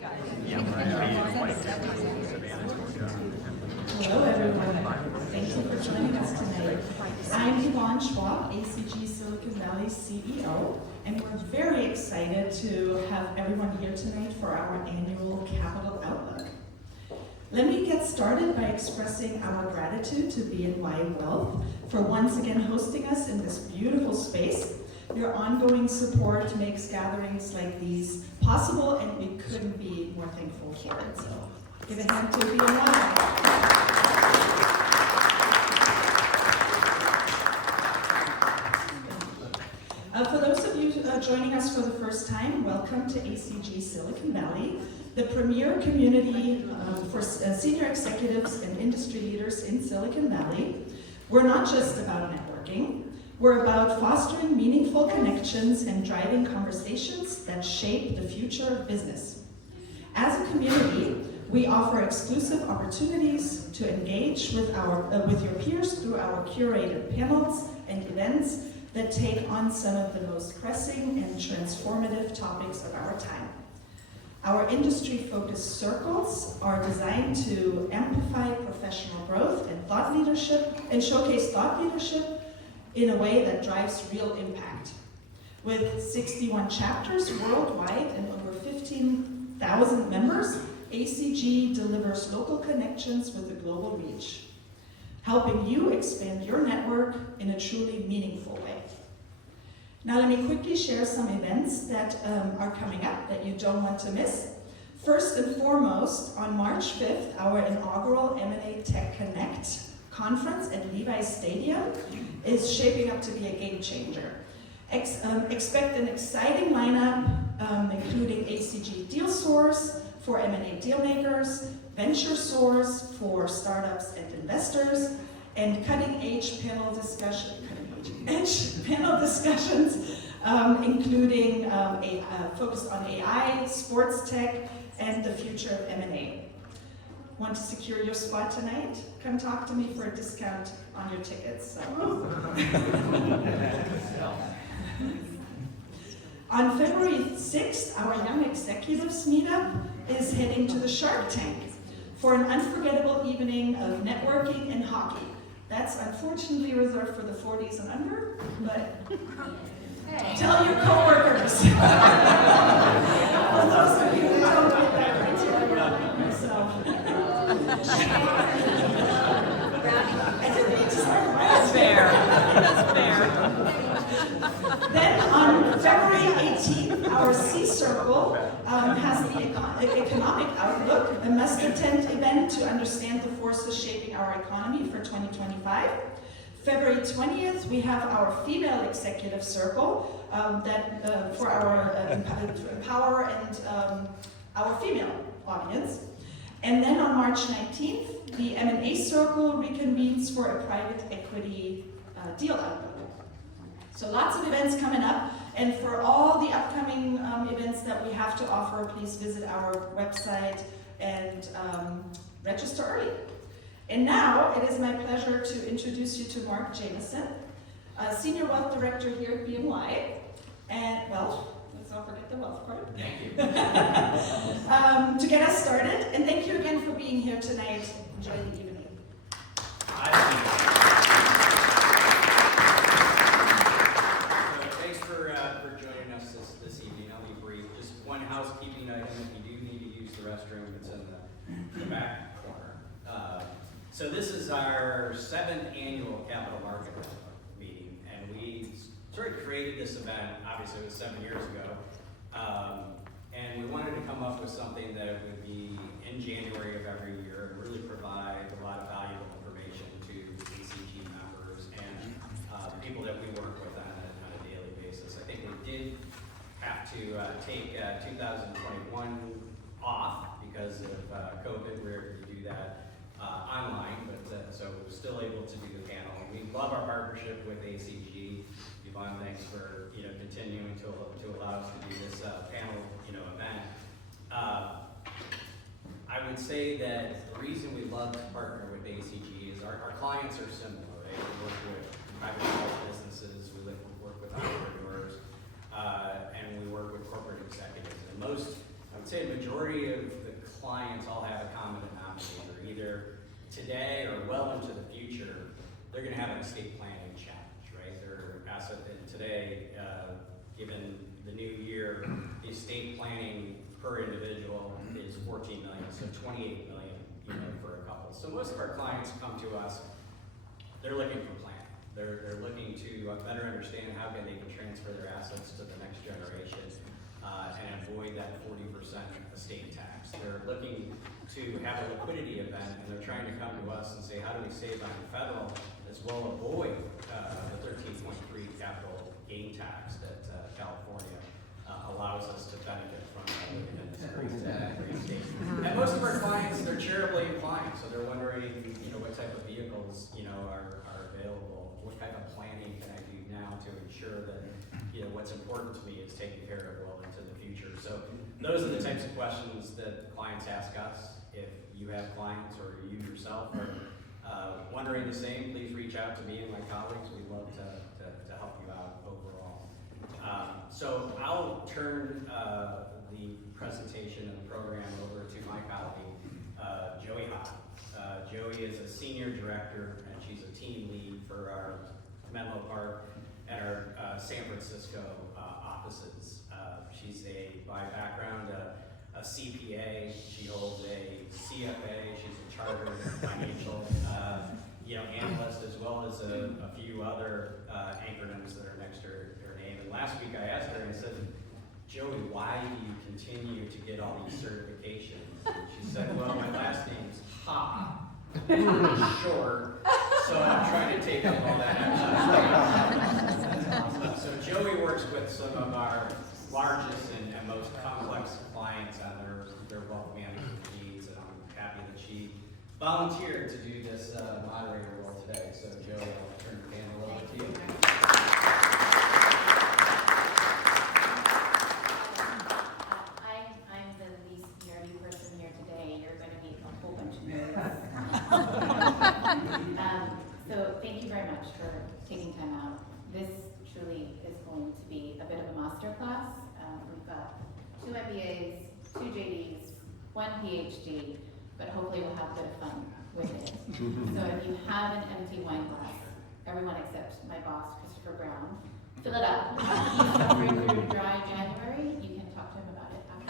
Hello, everyone. Thank you for joining us tonight. I'm Yvonne Schwab, ACG Silicon Valley CEO, and we're very excited to have everyone here tonight for our annual Capital Outlook. Let me get started by expressing our gratitude to BNY Wealth for once again hosting us in this beautiful space. Your ongoing support makes gatherings like these possible, and we couldn't be more thankful for it. So give a hand to BNY. For those of you joining us for the first time, welcome to ACG Silicon Valley, the premier community for senior executives and industry leaders in Silicon Valley. We're not just about networking. We're about fostering meaningful connections and driving conversations that shape the future of business. As a community, we offer exclusive opportunities to engage with your peers through our curated panels and events that take on some of the most pressing and transformative topics of our time. Our industry-focused circles are designed to amplify professional growth and thought leadership and showcase thought leadership in a way that drives real impact. With 61 chapters worldwide and over 15,000 members, ACG delivers local connections with a global reach, helping you expand your network in a truly meaningful way. Now let me quickly share some events that are coming up that you don't want to miss. First and foremost, on March 5th, our inaugural M&A Tech Connect conference at Levi's Stadium is shaping up to be a game changer. Expect an exciting lineup, including ACG Deal Source for M&A deal makers, Venture Source for startups and investors, and cutting-edge panel discussions, including focused on AI, sports tech, and the future of M&A. Want to secure your spot tonight? Come talk to me for a discount on your tickets. So. On February 6th, our Young Executives Meetup is heading to the Shark Tank for an unforgettable evening of networking and hockey. That's unfortunately reserved for the 40s and under, but tell your coworkers. For those of you who don't get that criteria, like myself. That's fair. That's fair. Then on February 18th, our C Circle has the Economic Outlook, a must-attend event to understand the forces shaping our economy for 2025. February 20th, we have our Female Executive Circle for our empower and our female audience. And then on March 19th, the M&A Circle reconvenes for a private equity deal outlook. So lots of events coming up, and for all the upcoming events that we have to offer, please visit our website and register early. And now it is my pleasure to introduce you to Mark Jameson, Senior Wealth Director here at BNY, and let's not forget the wealth part. Thank you. To get us started, and thank you again for being here tonight. Enjoy the evening. Thanks for joining us this evening. I'll be brief. Just one housekeeping item. If you do need to use the restroom, it's in the back corner. So this is our 7th annual Capital Market meeting, and we sort of created this event, obviously it was 7 years ago, and we wanted to come up with something that would be in January of every year and really provide a lot of valuable information to ACG members and the people that we work with on a daily basis. I think we did have to take 2021 off because of COVID. We were able to do that online, but so we're still able to do the panel. We love our partnership with ACG. Yvonne, thanks for continuing to allow us to do this panel event. I would say that the reason we love to partner with ACG is our clients are similar. Right? We work with private wealth businesses, we work with entrepreneurs, and we work with corporate executives. And I would say the majority given the new year, the estate planning per individual is 14 million, so 28 million, for a couple. So most of our clients come to us, they're looking for planning. They're looking to better understand how they can transfer their assets to the next generation and avoid that 40% estate tax. They're looking to have a liquidity event, and they're trying to come to us and say, how do we save on federal as well avoid the 13.3 capital gain tax that California allows us to benefit from in this great state. And most of our clients, they're charitably inclined, so they're wondering, what type of vehicles, are available. What type of planning can I do now to ensure that, what's important to me is taken care of well into the future. So those are the types of questions that clients ask us. If you have clients or you yourself are wondering the same, please reach out to me and my colleagues. We'd love to help you out overall. So I'll turn the presentation and the program over to my colleague, Joey Hott. Joey is a senior director and she's a team lead for our Menlo Park and our San Francisco offices. She's by background a CPA. She holds a CFA. She's a chartered financial analyst, as well as a few other acronyms that are next to her name. And last week I asked her and I said, Joey, why do you continue to get all these certifications? And she said, well, my last name's Ha. It's really short, so I'm trying to take up all that extra. So Joey works with some of our largest and most complex clients on their wealth management needs, and I'm happy that she volunteered to do this moderator role today. So Joey, I'll turn the panel over to you. I'm the least nerdy person here today. You're going to meet a whole bunch of nerds. So thank you very much for taking time out. This truly is going to be a bit of a master class. We've got 2 MBAs, 2 JDs, 1 PhD, but hopefully we'll have a bit of fun with it. So if you have an empty wine glass, everyone except my boss, Christopher Brown, fill it up. He's suffering through dry January. You can talk to him about it after.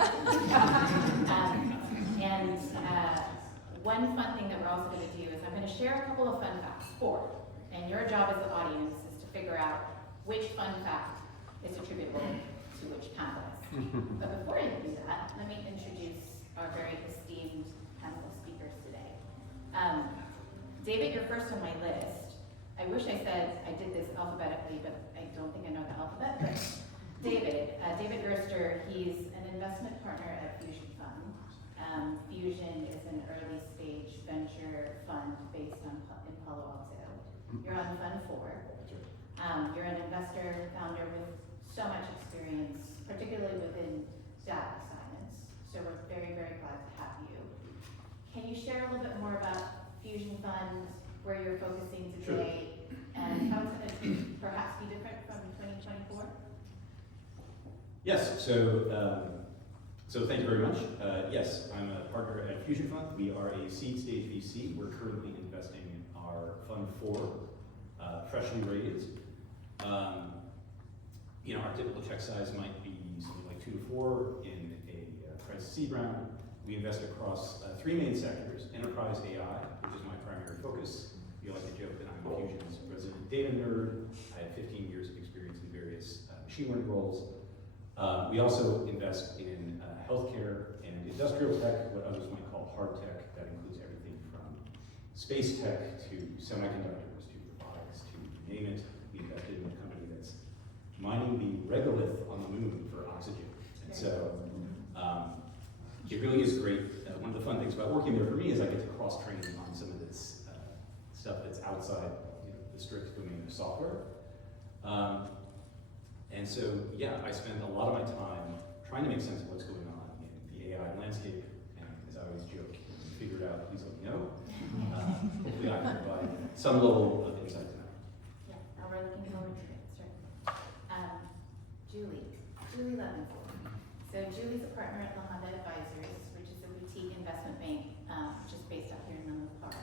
One fun thing that we're also going to do is I'm going to share a couple of fun facts, 4. And your job as the audience is to figure out which fun fact is attributable to which panelist. But before I do that, let me introduce our very esteemed panel of speakers today. David, you're first on my list. I wish I said I did this alphabetically, but I don't think I know the alphabet. But David Gerster, he's an investment partner at Fusion Fund. Fusion is an early stage venture fund based in Palo Alto. You're on Fund 4. You're an investor, founder with so much experience, particularly within data science. So we're very, very glad to have you. Can you share a little bit more about Fusion Fund, where you're focusing today, and how it's going to perhaps be different from 2024? Yes, so thank you very much. Yes, I'm a partner at Fusion Fund. We are a seed stage VC. We're currently investing in our Fund 4, freshly raised. Our typical check size might be something like 2 to 4 in a crisis seed round. We invest across 3 main sectors: enterprise AI, which is my primary focus. You like to joke that I'm Fusion's resident data nerd. I have 15 years of experience in various machine learning roles. We also invest in healthcare and industrial tech, what others might call hard tech. That includes everything from space tech to semiconductors to robotics to you name it. We invested in a company that's mining the regolith on the moon for oxygen. And so it really is great. One of the fun things about working there for me is I get to cross-train on some of this stuff that's outside the strict domain of software. And so, yeah, I spend a lot of my time trying to make sense of what's going on in the AI landscape. And as I always joke, when you figure it out, please let me know. Hopefully I can provide some level of insight tonight. Yeah, we're looking forward to it, certainly. Julie Levinson. So Julie's a partner at Lahama Advisors, which is a boutique investment bank, which is based out here in Menlo Park.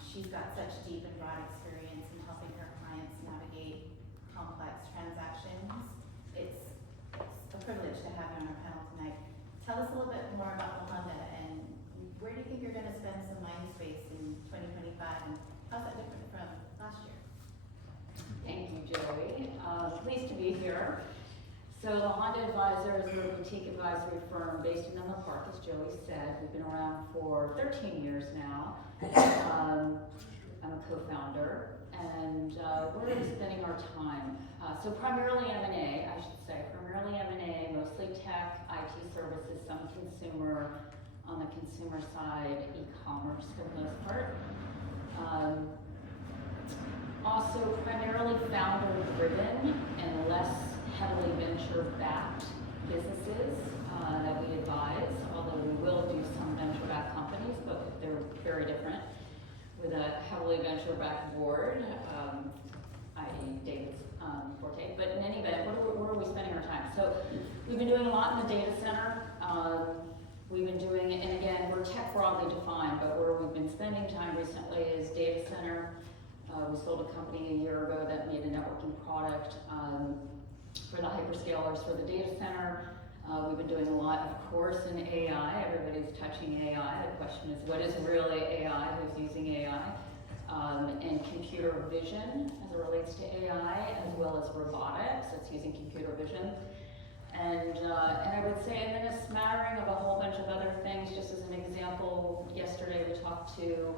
She's got such deep and broad experience in helping her clients navigate complex transactions tell us a little bit more about Honda and where do you think you're going to spend some mind space in 2025 and how's that different from last year? Thank you, Joey. Pleased to be here. So the Honda Advisors, we're a boutique advisory firm based in Menlo Park, as Joey said. We've been around for 13 years now. I'm a co-founder, and where are we spending our time? So primarily M&A, I should say. Primarily M&A, mostly tech, IT services, some consumer, on the consumer side, e-commerce for the most part. Also primarily founder-driven and less heavily venture-backed businesses that we advise, although we will do some venture-backed companies, but they're very different, with a heavily venture-backed board, i.e. David's forte. But in any event, where are we spending our time? So we've been doing a lot in the data center. We've been doing, and again, we're tech broadly defined, but where we've been spending time recently is data center. We sold a company a year ago that made a networking product for the hyperscalers for the data center. We've been doing a lot, of course, in AI. Everybody's touching AI. The question is, what is really AI? Who's using AI? And computer vision as it relates to AI, as well as robotics. It's using computer vision. And I would say, and then a smattering of a whole bunch of other things. Just as an example, yesterday we talked to,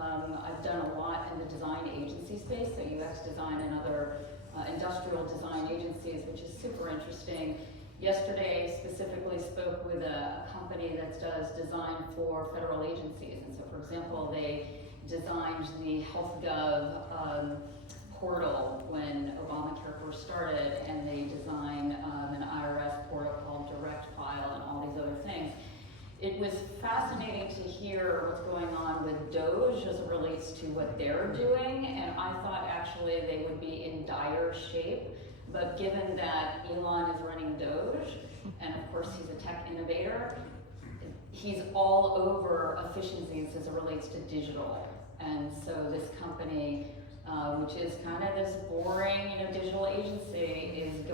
I've done a lot in the design agency space, so UX design and other industrial design agencies, which is super interesting. Yesterday, specifically spoke with a company that does design for federal agencies. And so, for example, they designed the HealthGov portal when Obamacare first started, and they designed an IRS portal called Direct File and all these other things. It was fascinating to hear what's going on with Doge as it relates to what they're doing, and I thought actually they would be in dire shape, but given that Elon is running Doge, and of course he's a tech innovator, he's all over efficiencies as it relates to digital. And so this company, which is kind of this boring, digital agency, is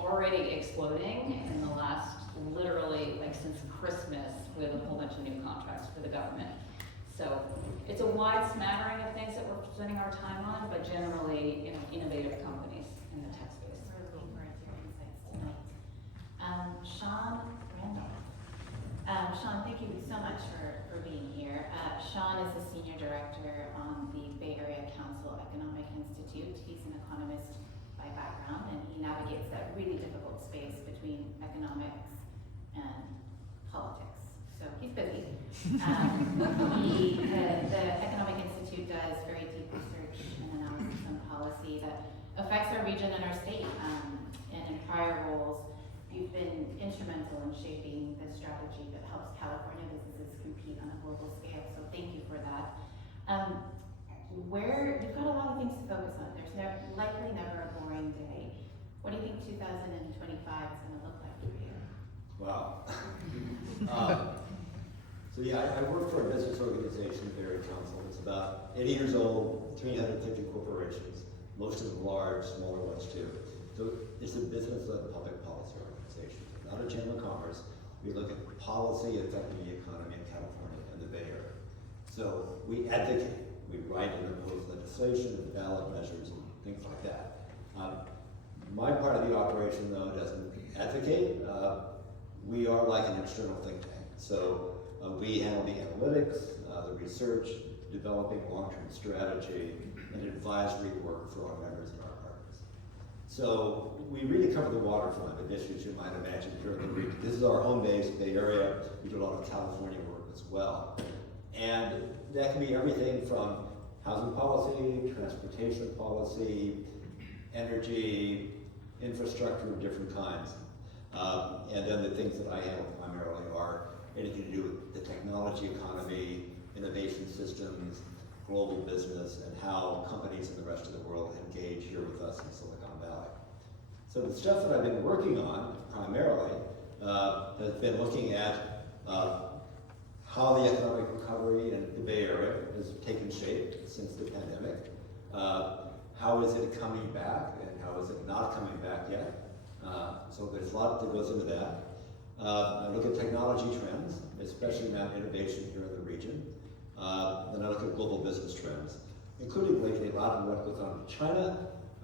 already exploding in the last, literally, like since Christmas, with a whole bunch of new contracts for the government. So it's a wide smattering of things that we're spending our time on, but generally, innovative companies in the tech space. We're looking forward to your insights tonight. Sean Randolph. Sean, thank you so much for being here. Sean is the Senior Director on the Bay Area Council Economic Institute. He's an economist by background, and he navigates that really difficult space between economics and politics. So he's busy. The Economic Institute does very deep research and analysis on policy that affects our region and our state. And in prior roles, you've been instrumental in shaping the strategy that helps California businesses compete on a global scale. So thank you for that. You've got a lot of things to focus on. There's likely never a boring day. What do you think 2025 is going to look like for you? Wow. So yeah, I work for a business organization, Bay Area Council. It's about 80 years old, 350 corporations, most of them large, smaller ones too. So it's a business-led public policy organization, not a chamber of commerce. We look at policy affecting the economy in California and the Bay Area. So we advocate. We write and oppose legislation and ballot measures and things like that. My part of the operation, though, doesn't advocate. We are like an external think tank. So we handle the analytics, the research, developing long-term strategy, and advisory work for our members and our partners. So we really cover the waterfront of issues you might imagine here in the region. This is our home base, Bay Area. We do a lot of California work as well. And that can be everything from housing policy, transportation policy, energy, infrastructure of different kinds. And then the things that I handle primarily are anything to do with the technology economy, innovation systems, global business, and how companies in the rest of the world engage here with us in Silicon Valley. So the stuff that I've been working on primarily has been looking at how the economic recovery in the Bay Area has taken shape since the pandemic. How is it coming back and how is it not coming back yet? So there's a lot that goes into that. I look at technology trends, especially around innovation here in the region. Then I look at global business trends, including lately a lot of what goes on in China,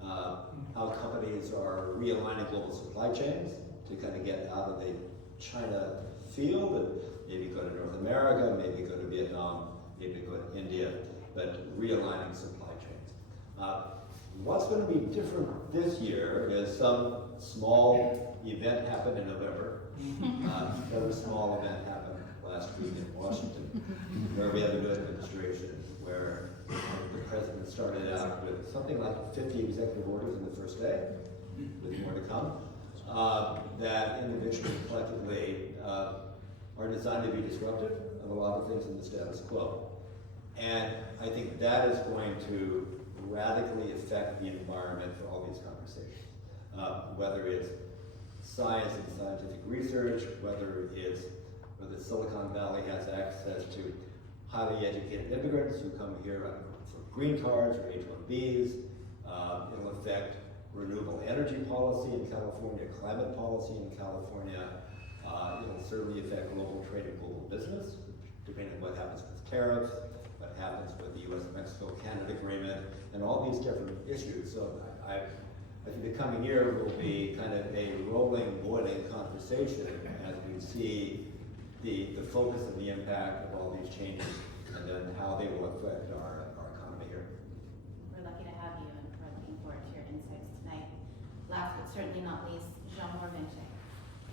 how companies are realigning global supply chains to kind of get out of the China field and maybe go to North America, maybe go to Vietnam, maybe go to India, but realigning supply chains. What's going to be different this year is some small event happened in November. Another small event happened last week in Washington, where we have a new administration, where the president started out with something like 50 executive orders in the first day, with more to come, that individually, collectively, are designed to be disruptive of a lot of things in the status quo. And I think that is going to radically affect the environment for all these conversations, whether it's science and scientific research, whether Silicon Valley has access to highly educated immigrants who come here for green cards or H-1Bs. It'll affect renewable energy policy in California, climate policy in California. It'll certainly affect global trade and global business, depending on what happens with tariffs, what happens with the US-Mexico-Canada agreement, and all these different issues. So I think the coming year will be kind of a rolling, boiling conversation as we see the focus and the impact of all these changes and then how they will affect our economy here. We're lucky to have you, and we're looking forward to your insights tonight. Last but certainly not least, Jean Vinci.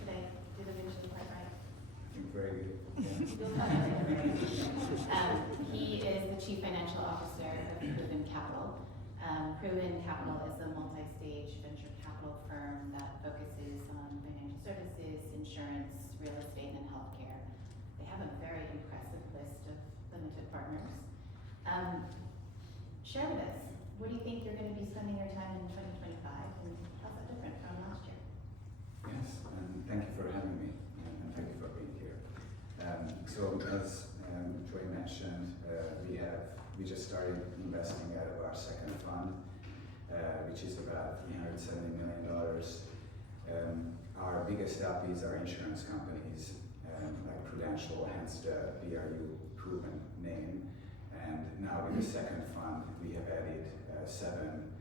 Did I do the Vinci part right? Very good. He is the Chief Financial Officer of Proven Capital. Proven Capital is a multi-stage venture capital firm that focuses on financial services, insurance, real estate, and healthcare. They have a very impressive list of limited partners. Share with us, what do you think you're going to be spending your time in 2025, and how's that different from last year? Yes, and thank you for having me, and thank you for being here. So as Joy mentioned, we just started investing out of our second fund, which is about $370 million. Our biggest LPs are insurance companies, like Prudential, hence the BRU proven name. And now with the second fund, we have added 7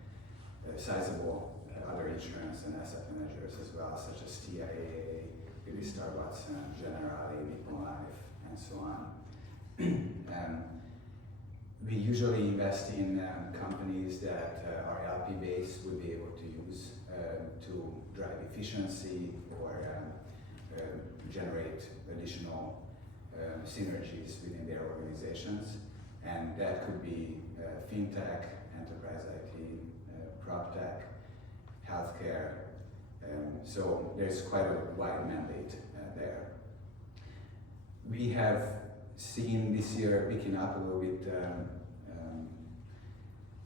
sizable other insurance and asset managers as well, such as TIAA, Star Watson, Generali, Nippon Life, and so on. We usually invest in companies that our LP base would be able to use to drive efficiency or generate additional synergies within their organizations. And that could be fintech, enterprise IT, prop tech, healthcare. So there's quite a wide mandate there. We have seen this year picking up a little bit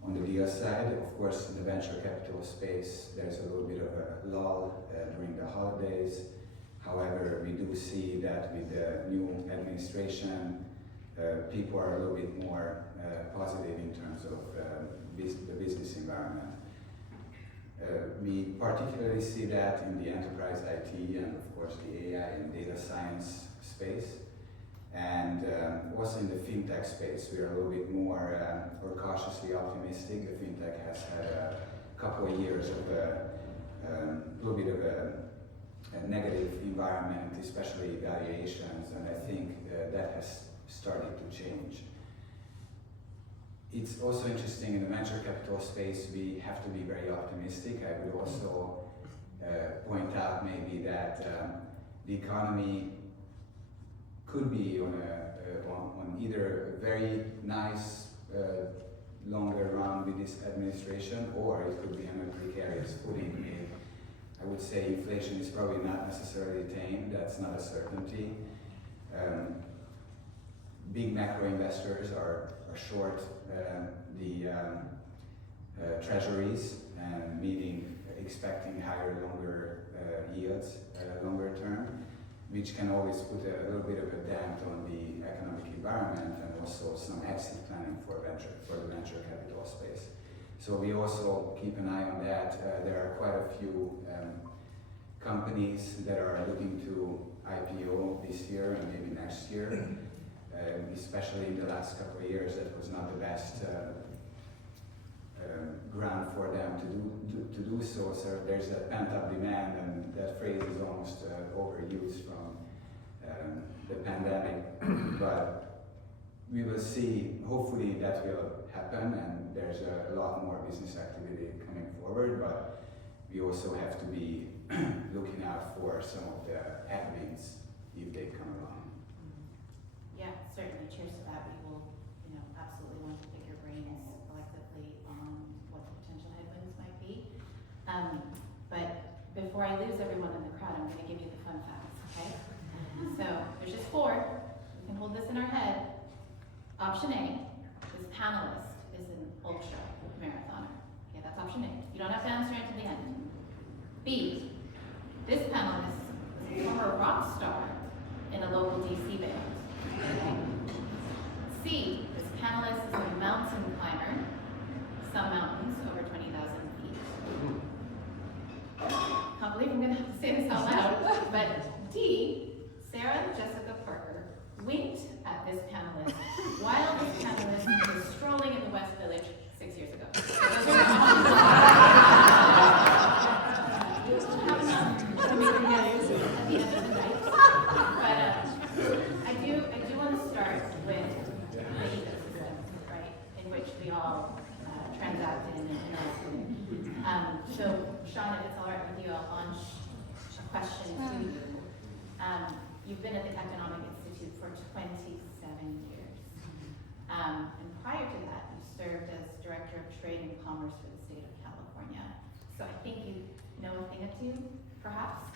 on the deal side. Of course, in the venture capital space, there's a little bit of a lull during the holidays. However, we do see that with the new administration, people are a little bit more positive in terms of the business environment. We particularly see that in the enterprise IT and of course the AI and data science space. And also in the fintech space, we are a little bit more or cautiously optimistic. The fintech has had a couple of years of a little bit of a negative environment, especially valuations, and I think that has started to change. It's also interesting in the venture capital space, we have to be very optimistic. I would also point out maybe that the economy could be on either a very nice longer run with this administration, or it could be on a precarious footing. I would say inflation is probably not necessarily tame, that's not a certainty. Big macro investors are short the treasuries, and expecting higher, longer yields longer term, which can always put a little bit of a dent on the economic environment and also some exit planning for the venture capital space. So we also keep an eye on that. There are quite a few companies that are looking to IPO this year and maybe next year. Especially in the last couple of years, that was not the best ground for them to do so. So there's a pent-up demand, and that phrase is almost overused from the pandemic. But we will see, hopefully that will happen, and there's a lot more business activity coming forward, but we also have to be looking out for some of the headwinds if they come along. Yeah, certainly. Cheers to that. We will, absolutely want to pick your brains collectively on what the potential headwinds might be. But before I lose everyone in the crowd, I'm going to give you the fun facts, okay? So there's just 4. We can hold this in our head. Option A, this panelist is an ultra marathoner. Okay, that's option A. You don't have to answer it to the end. B, this panelist is a former rock star in a local DC band. Okay. C, this panelist is a mountain climber, some mountains over 20,000 feet. Can't believe I'm going to have to say this out loud, but D, Sarah Jessica Parker winked at this panelist while this panelist was strolling in the West Village 6 years ago. So those are the options. To make you guys at the end of the night. But I do want to start with the ecosystem, right, in which we all transact in and interact in. So, Sean, if it's all right with you, I'll launch a question to you. You've been at the Economic Institute for 27 years. And prior to that, you served as Director of Trade and Commerce for the state of California. So I think you know a thing or two, perhaps.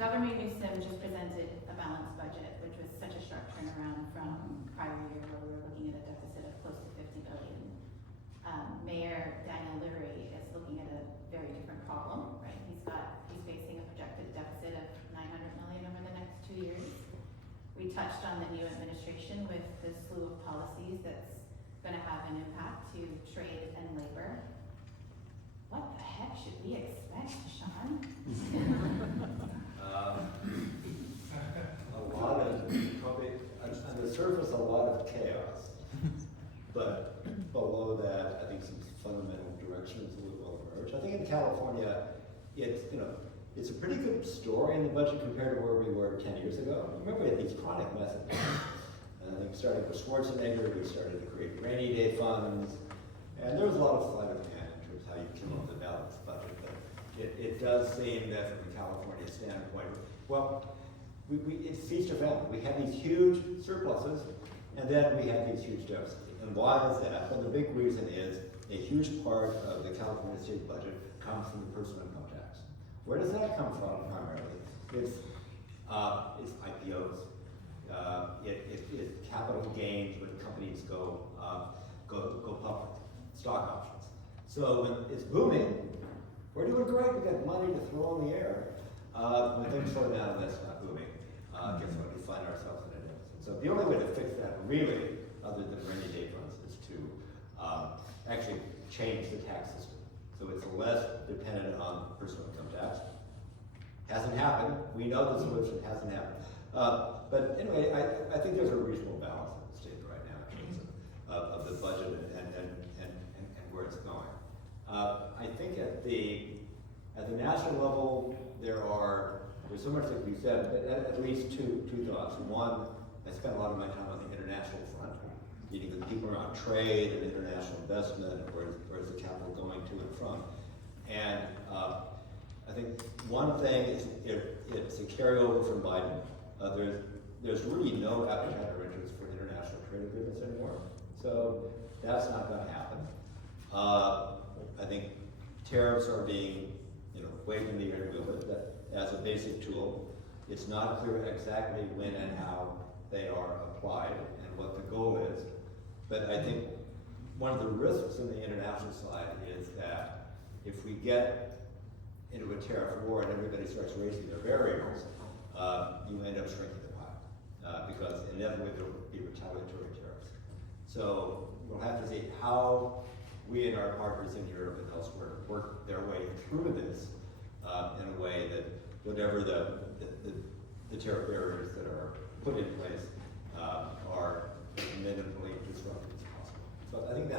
Governor Newsom just presented a balanced budget, which was such a sharp turnaround from prior year where we were looking at a deficit of close to $50 billion. Mayor Daniel Lurie is looking at a very different problem, right? He's facing a projected deficit of $900 million over the next 2 years. We touched on the new administration with the slew of policies that's going to have an impact to trade and labor. What the heck should we expect, Sean? A lot of, probably, on the surface, a lot of chaos. But below that, I think some fundamental directions will emerge. I think in California, it's a pretty good story in the budget compared to where we were 10 years ago. Remember, we had these chronic messes. And I think starting with Schwarzenegger, we started to create rainy day funds. And there was a lot of sleight of hand in terms of how you came up with a balanced budget. But it does seem that from a California standpoint, well, it's feast or famine. We had these huge surpluses, and then we had these huge deficits. And why is that? Well, the big reason is a huge part of the California state budget comes from the personal income tax. Where does that come from primarily? It's IPOs. It's capital gains when companies go public, stock options. So when it's booming, we're doing great. We got money to throw in the air. When things slow down and that's not booming, guess what? We find ourselves in a deficit. So the only way to fix that, really, other than rainy day funds, is to actually change the tax system. So it's less dependent on personal income tax. Hasn't happened. We know the solution hasn't happened. But anyway, I think there's a reasonable balance in the state right now in terms of the budget and where it's going. I think at the national level, there's so much that you said, at least two thoughts. One, I spent a lot of my time on the international front, meeting with people around trade and international investment, and where's the capital going to and from. And I think one thing is it's a carryover from Biden. There's really no appetite or interest for international trade agreements anymore, so that's not going to happen. I think tariffs are being waved in the air a little bit as a basic tool. It's not clear exactly when and how they are applied and what the goal is. But I think one of the risks in the international side is that if we get into a tariff war and everybody starts raising their barriers, you end up shrinking the pie because inevitably there will be retaliatory tariffs. So we'll have to see how we and our partners in Europe and elsewhere work their way through this in a way that whatever the tariff barriers that are put in place are as minimally disruptive as possible. So I think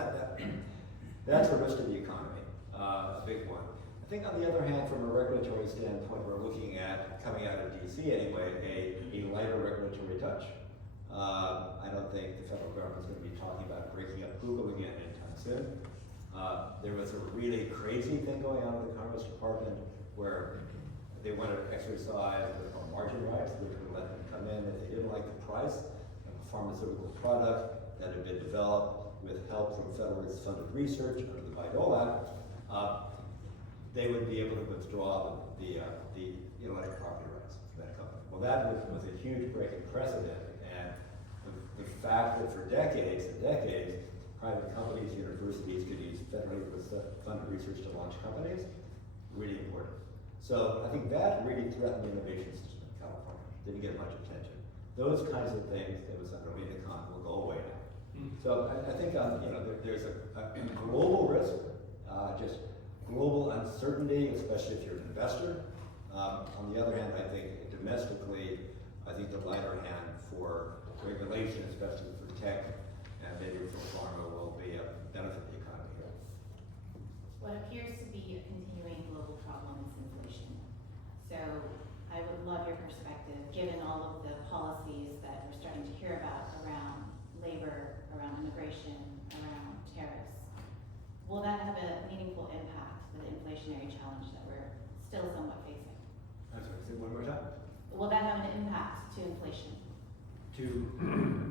that's a risk to the economy, a big one. I think on the other hand, from a regulatory standpoint, we're looking at, coming out of DC anyway, a lighter regulatory touch. I don't think the federal government's going to be talking about breaking up Google again anytime soon. There was a really crazy thing going on in the Commerce Department where they wanted to exercise what's called margin rights, which would let them come in if they didn't like the price of a pharmaceutical product that had been developed with help from federally funded research under the Bayh-Dole Act. They would be able to withdraw the intellectual property rights for that company. Well, that was a huge breaking precedent, and the fact that for decades and decades, private companies, universities could use federally funded research to launch companies, really important. So I think that really threatened the innovation system in California. Didn't get much attention. Those kinds of things that was under Con will go away now. So I think there's a global risk, just global uncertainty, especially if you're an investor. On the other hand, I think domestically, I think the lighter hand for regulation, especially for tech and maybe for pharma, will be a benefit to the economy here. What appears to be a continuing global problem is inflation. So I would love your perspective, given all of the policies that we're starting to hear about around labor, around immigration, around tariffs. Will that have a meaningful impact with the inflationary challenge that we're still somewhat facing? I'm sorry, say it one more time. Will that have an impact to inflation? To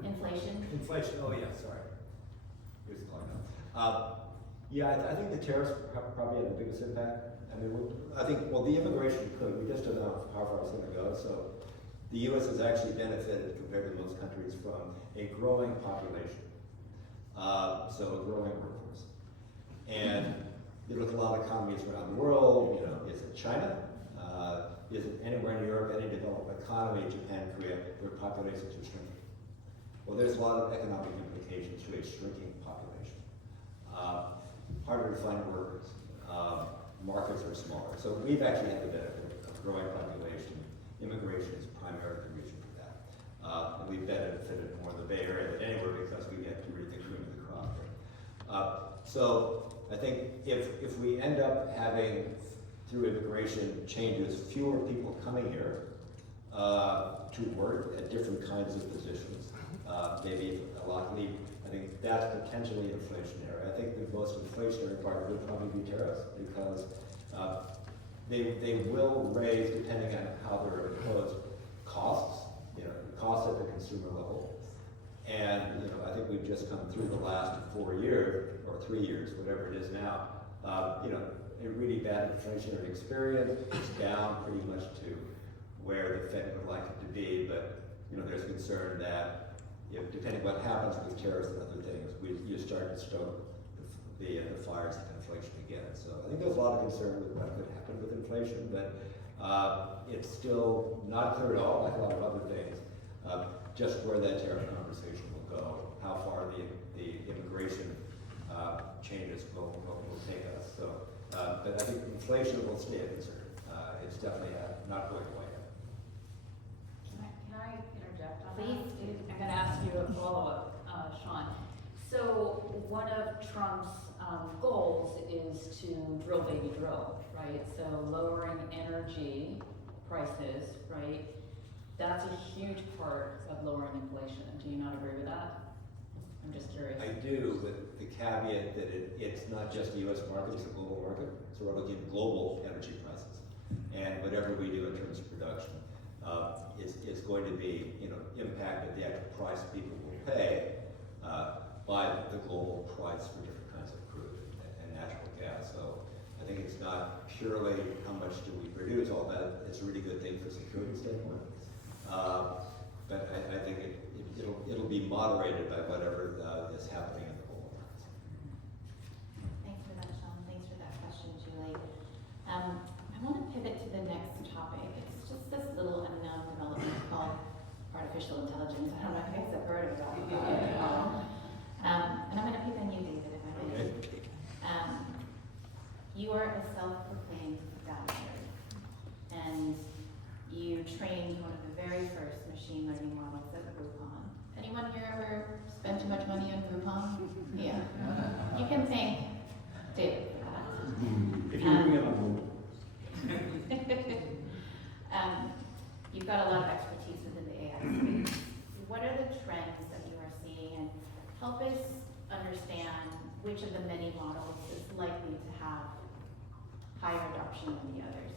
Inflation? inflation, oh yeah, sorry. Here's the clock now. Yeah, I think the tariffs probably had the biggest impact. I mean, the immigration could, we just don't know how far it's going to go. So the U.S. has actually benefited compared to most countries from a growing population. So a growing workforce. And you look at a lot of economies around the world, is it China? Is it anywhere in Europe, any developed economy, Japan, Korea, where populations are shrinking? Well, there's a lot of economic implications to a shrinking population. Harder to find workers. Markets are smaller. So we've actually had the benefit of growing population. Immigration is primarily the reason for that. And we've benefited more in the Bay Area than anywhere because we get to read the cream of the crop there. So I think if we end up having, through immigration changes, fewer people coming here to work at different kinds of positions, maybe a lot leave, I think that's potentially inflationary. I think the most inflationary part would probably be tariffs because they will raise, depending on how they're imposed, costs, costs at the consumer level. And I think we've just come through the last 4 years, or 3 years, whatever it is now, a really bad inflationary experience. It's down pretty much to where the Fed would like it to be, but there's concern that depending what happens with tariffs and other things, you start to stoke the fires of inflation again. So I think there's a lot of concern with what could happen with inflation, but it's still not clear at all, like a lot of other things, just where that tariff conversation will go, how far the immigration changes will take us. So, but I think inflation will stay a concern. It's definitely not going away. Can I interject on that? Please do. I'm going to ask you a follow-up, Sean. So one of Trump's goals is to drill, baby, drill, right? So lowering energy prices, right? That's a huge part of lowering inflation. Do you not agree with that? I'm just curious. I do, with the caveat that it's not just a U.S. market, it's a global market. So we're looking at global energy prices. And whatever we do in terms of production is going to be impacted, the actual price people will pay by the global price for different kinds of crude and natural gas. So I think it's not purely how much do we produce, all that it's a really good thing for security standpoint. But I think it'll be moderated by whatever is happening in the global markets. Thanks for that, Sean. Thanks for that question, Julie. I want to pivot to the next topic. It's just this little unknown development called artificial intelligence. I don't know if you guys have heard about it. And I'm going to pick on you, David, if I may. You are a self-proclaimed data nerd. And got a lot of expertise within the AI space. What are the trends that you are seeing, and help us understand which of the many models is likely to have higher adoption than the others?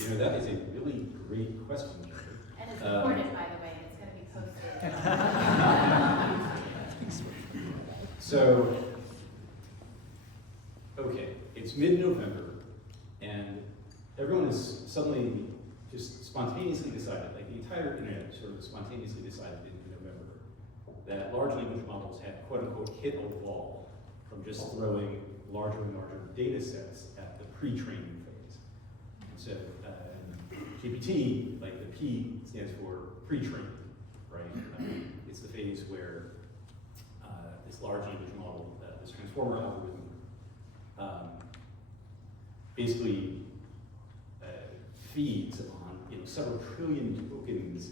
You know, that is a really great question, Jerry. And it's recorded, by the way, and it's going to be posted. So, okay, it's mid-November, and everyone has suddenly just spontaneously decided, like the entire internet sort of spontaneously decided in November, that large language models had quote-unquote hit a wall from just throwing larger and larger data sets at the pre-training phase. And so GPT, like the P stands for pre-training, right? It's the phase where this large language model, this transformer algorithm, basically feeds on several trillion tokens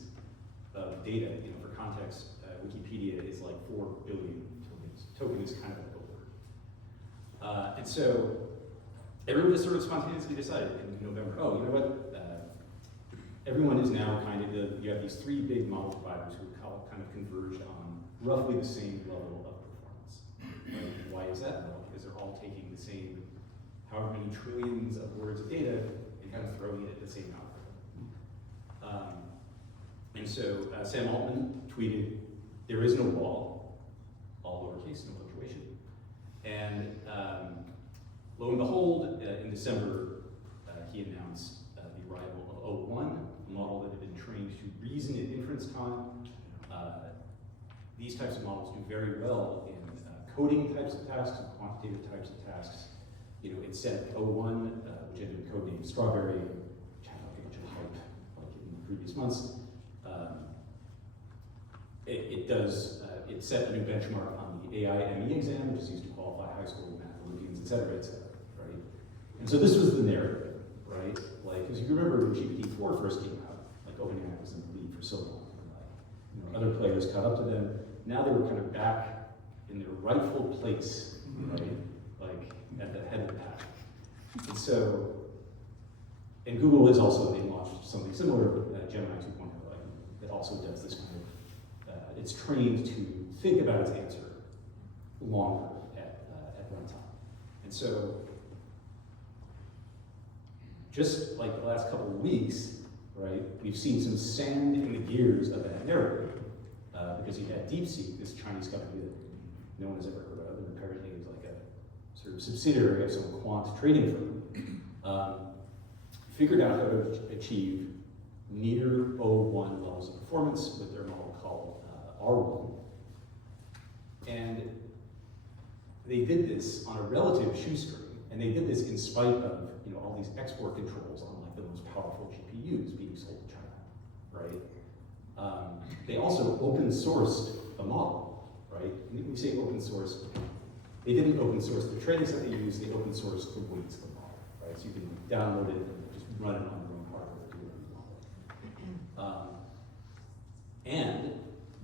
of data. For context, Wikipedia is like 4 billion tokens. Token is kind of like a word. And so everyone just sort of spontaneously decided in November, oh, you know what? Everyone is now kind of, you have these 3 big model providers who kind of converged on roughly the same level of performance. Right? And why is that? Well, because they're all taking the same, however many trillions of words of data and kind of throwing it at the same algorithm. And so Sam Altman tweeted, "There is no wall," all lowercase, no punctuation. And lo and behold, in December, he announced the arrival of O1, a model that had been trained to reason in inference time. These types of models do very well in coding types of tasks and quantitative types of tasks. It said O1, which had been codenamed Strawberry, which had like a bunch of hype like in the previous months. It set a new benchmark on the AIME exam, which is used to qualify high school math Olympians, et cetera, right? And so this was the narrative, right? Like, because you remember when GPT-4 first came out, like OpenAI was in the lead for so long. Other players caught up to them. Now they were kind of back in their rightful place, right? Like at the head of the pack. And so, and Google has also, they launched something similar, Gemini 2.0, like, that also does this kind of, it's trained to think about its answer longer at runtime. And so, just like the last couple of weeks, right, we've seen some sand in the gears of that narrative, because you had DeepSeek, this Chinese company that no one has ever heard of, and apparently is like a sort of subsidiary of some quant trading firm, figured out how to achieve near O1 levels of performance with their model called R1. And they did this on a relative shoestring, and they did this in spite of all these export controls on like the most powerful GPUs being sold to China, right? They also open sourced the model, right? When we say open source, they didn't open source the training set they used, they open sourced the weights of the model, right? So you can download it and just run it on your own hardware to do whatever you want. And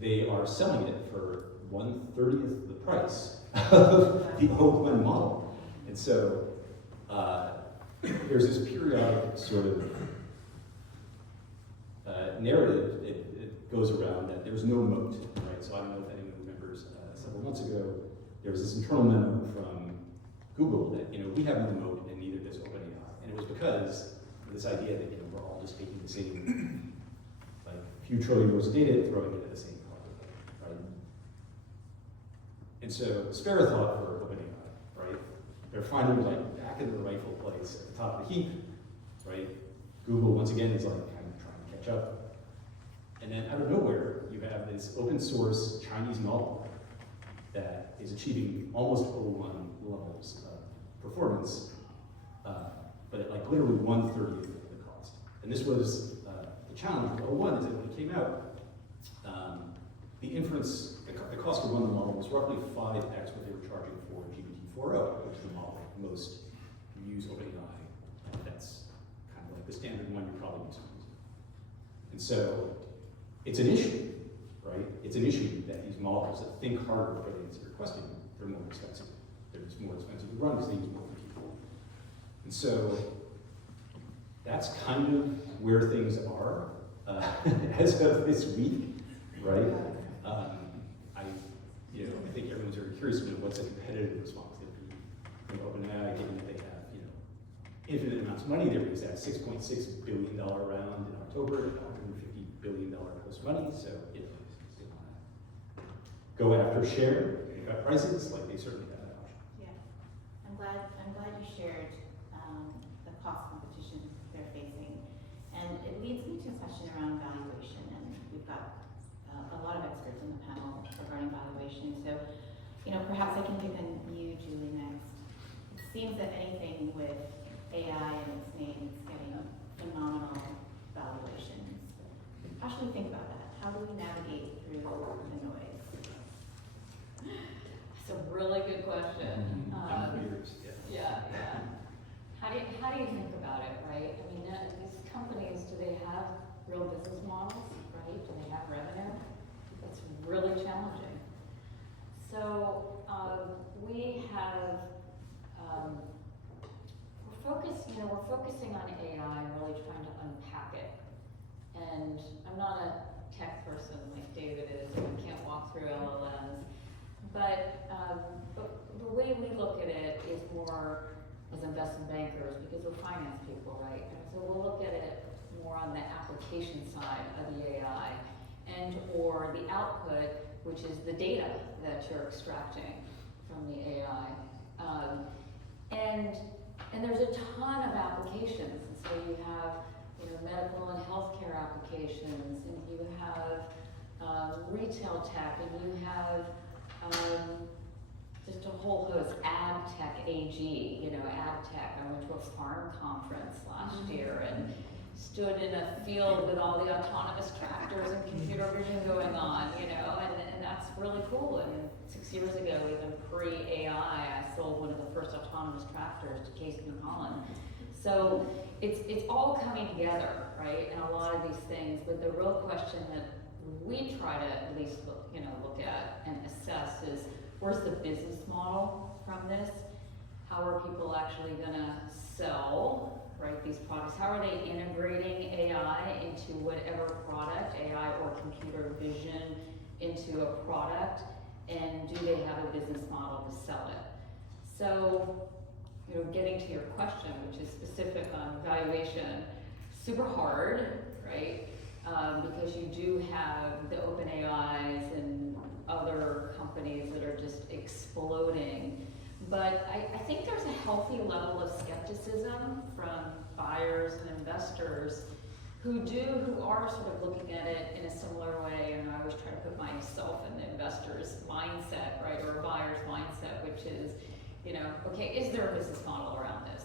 they are selling it for 1/30th the price of the O1 model. And so there's this periodic sort of narrative it goes around that there's no moat, right? So I don't know if anyone remembers several months ago, there was this internal memo from Google that, we have no moat and neither does OpenAI. And it was because of this idea that, we're all just taking the same, like, few trillion rows of data and throwing it at the same problem, right? And so, spare a thought for OpenAI, right? They're finally, like, back in their rightful place at the top of the heap, right? Google, once again, is, like, kind of trying to catch up. And then, out of nowhere, you have this open source Chinese model that is achieving almost O1 levels of performance, but at like literally 1/30th of the cost. And this was the challenge with O1 is that when it came out, the cost to run the model was roughly 5x what they were charging for GPT-4o, which is the model that most use OpenAI. That's kind of like the standard one you're probably using. And so it's an issue, right? It's an issue that these models that think harder for the answer requesting, they're more expensive. They're just more expensive to run because they use more people. And so that's kind of where things are as of this week, right? I think everyone's very curious about what's a competitive response going to be from OpenAI, given that they have, infinite amounts of money. There was that $6.6 billion round in October, $150 billion post money. So, they want to go after share, cut prices, like they certainly have that option. Yeah, I'm glad you shared the cost competition they're facing, and it leads me to a question around valuation. And we've got a lot of experts in the panel regarding valuation. So, perhaps I can pick on you, Julie, next. It seems that anything with AI in its name is getting phenomenal valuations. How should we think about that? How do we navigate through the noise? It's a really good question. Yeah. How do you think about it, right? I mean, these companies, do they have real business models, right? Do they have revenue? It's really challenging. So we have, we're focusing on AI and really trying to unpack it. And I'm not a tech person like David is, and can't walk through LLMs. But the way we look at it is more as investment bankers, because we're finance people, right? And so we'll look at it more on the application side of the AI, and or the output, which is the data that you're extracting from the AI. And there's a ton of applications. And so you have medical and healthcare applications, and you have retail tech, and you have just a whole host, ad tech, AG, ad tech. I went to a farm conference last year and stood in a field with all the autonomous tractors and computer vision going on, and that's really cool. And 6 years ago, even pre-AI, I sold one of the first autonomous tractors to Case New Holland. So it's all coming together, right? And a lot of these things, but the real question that we try to at least look at and assess is, where's the business model from this? How are people actually gonna sell, right, these products? How are they integrating AI into whatever product, AI or computer vision into a product? And do they have a business model to sell it? So, getting to your question, which is specific on valuation, super hard, right? Because you do have the OpenAIs and other companies that are just exploding. But I think there's a healthy level of skepticism from buyers and investors who are sort of looking at it in a similar way. And I always try to put myself in the investor's mindset, right, or a buyer's mindset, which is, okay, is there a business model around this?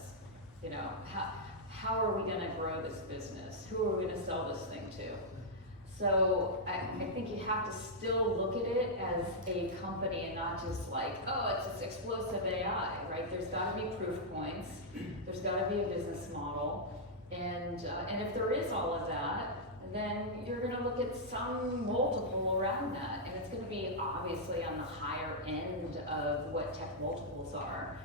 How are we going to grow this business? Who are we going to sell this thing to? So I think you have to still look at it as a company and not just like, oh, it's this explosive AI, right? There's got to be proof points. There's got to be a business model. And if there is all of that, then you're going to look at some multiple around that. And it's going to be obviously on the higher end of what tech multiples are,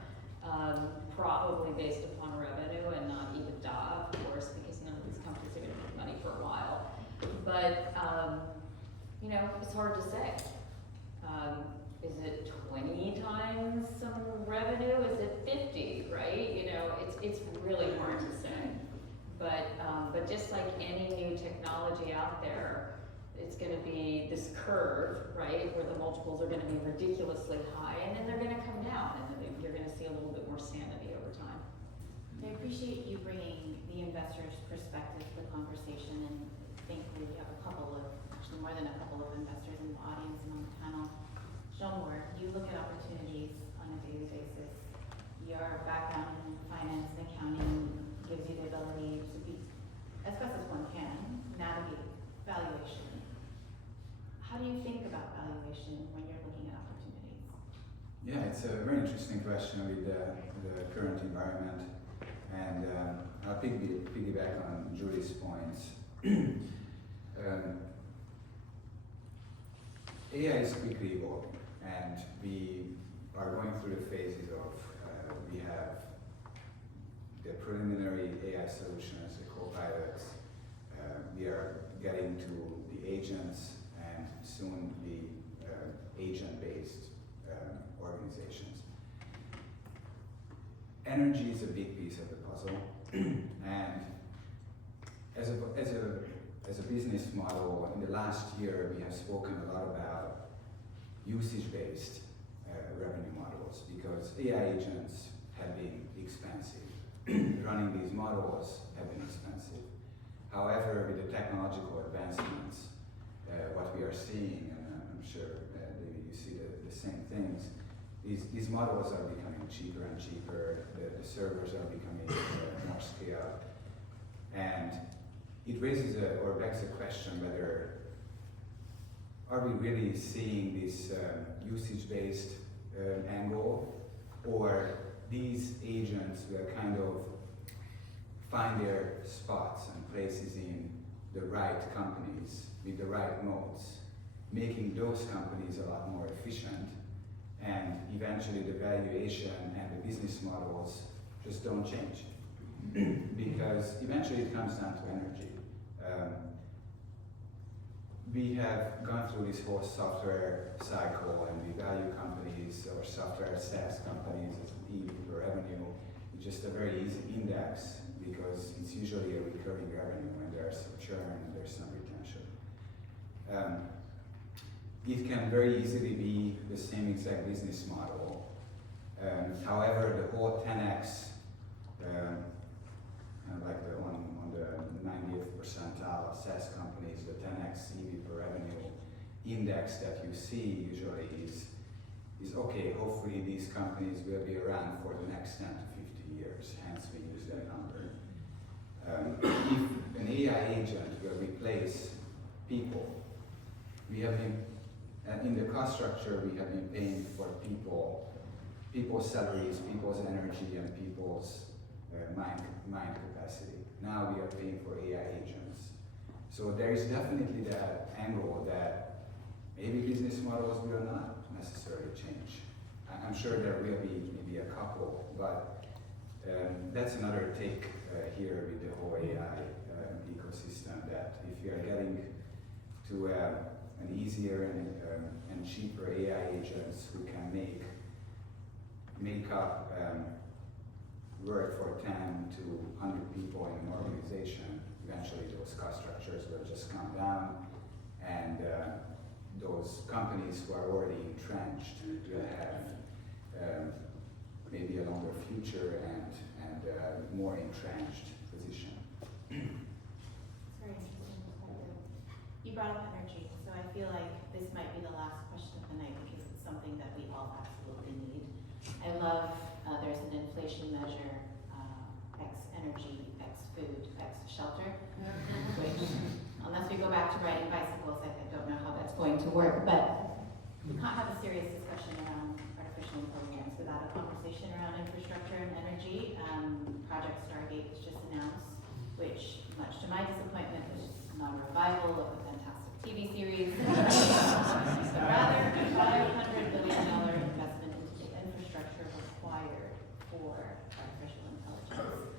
probably based upon revenue and not EBITDA, of course, because none of these companies are going to make money for a while. But, it's hard to say. Is it 20 times some revenue? Is it 50, right? It's really hard to say. But just like any new technology out there, it's going to be this curve, right, where the multiples are going to be ridiculously high, and then they're going to come down, and then you're going to see a little bit more sanity over time. I appreciate you bringing the investor's perspective to the conversation, and thankfully we have actually more than a couple of investors in the audience and on the panel. Jean-Moore, you look at opportunities on a daily basis. Your background in finance and accounting gives you the ability to be, as best as one can, navigate valuation. How do you think about valuation when you're looking at opportunities? Yeah, it's a very interesting question with the current environment. And I'll piggyback on Julie's points. AI is quickly evolving, and we are going through the phases of, we have the preliminary AI solutions, the co-pilots. We are getting to the agents and soon the agent-based organizations. Energy is a big piece of the puzzle, and as a business model, in the last year we have spoken a lot about usage-based revenue models, because AI agents have been expensive. Running these models have been expensive. However, with the technological advancements, what we are seeing, and I'm sure maybe you see the same things, these models are becoming cheaper and cheaper, the servers are becoming more scaled, and it raises or begs the question whether are we really seeing this usage-based angle, or these agents will kind of find their spots and places in the right companies with the right modes, making those companies a lot more efficient, and eventually the valuation and the business models just don't change. Because eventually it comes down to energy. We have gone through this whole software cycle, and we value companies or software SaaS companies as EV per revenue. It's just a very easy index because it's usually a recurring revenue, and there's some churn and there's some retention. It can very easily be the same exact business model. However, the whole 10x, like the one on the 90th percentile of SaaS companies, the 10x EV per revenue index that you see usually is okay. Hopefully these companies will be around for the next 10 to 50 years, hence we use that number. If an AI agent will replace people, we have been, in the cost structure, we have been paying for people's salaries, people's energy, and people's mind capacity. Now we are paying for AI agents. So there is definitely that angle that maybe business models will not necessarily change. I'm sure there will be maybe a couple, but that's another take here with the whole AI ecosystem, that if you are getting to an easier and cheaper AI agents who can make up work for 10 to 100 people in an organization, eventually those cost structures will just come down, and those companies who are already entrenched will have maybe a longer future and more entrenched position. Very interesting perspective. You brought up energy, so I feel like this might be the last question of the night because it's something that we all absolutely need. I love, there's an inflation measure, X energy, X food, X shelter, which, unless we go back to riding bicycles, I don't know how that's going to work, but we can't have a serious discussion around artificial intelligence without a conversation around infrastructure and energy. Project Stargate was just announced, which, much to my disappointment, was not a revival of a fantastic TV series, but rather a $500 billion investment into the infrastructure required for artificial intelligence.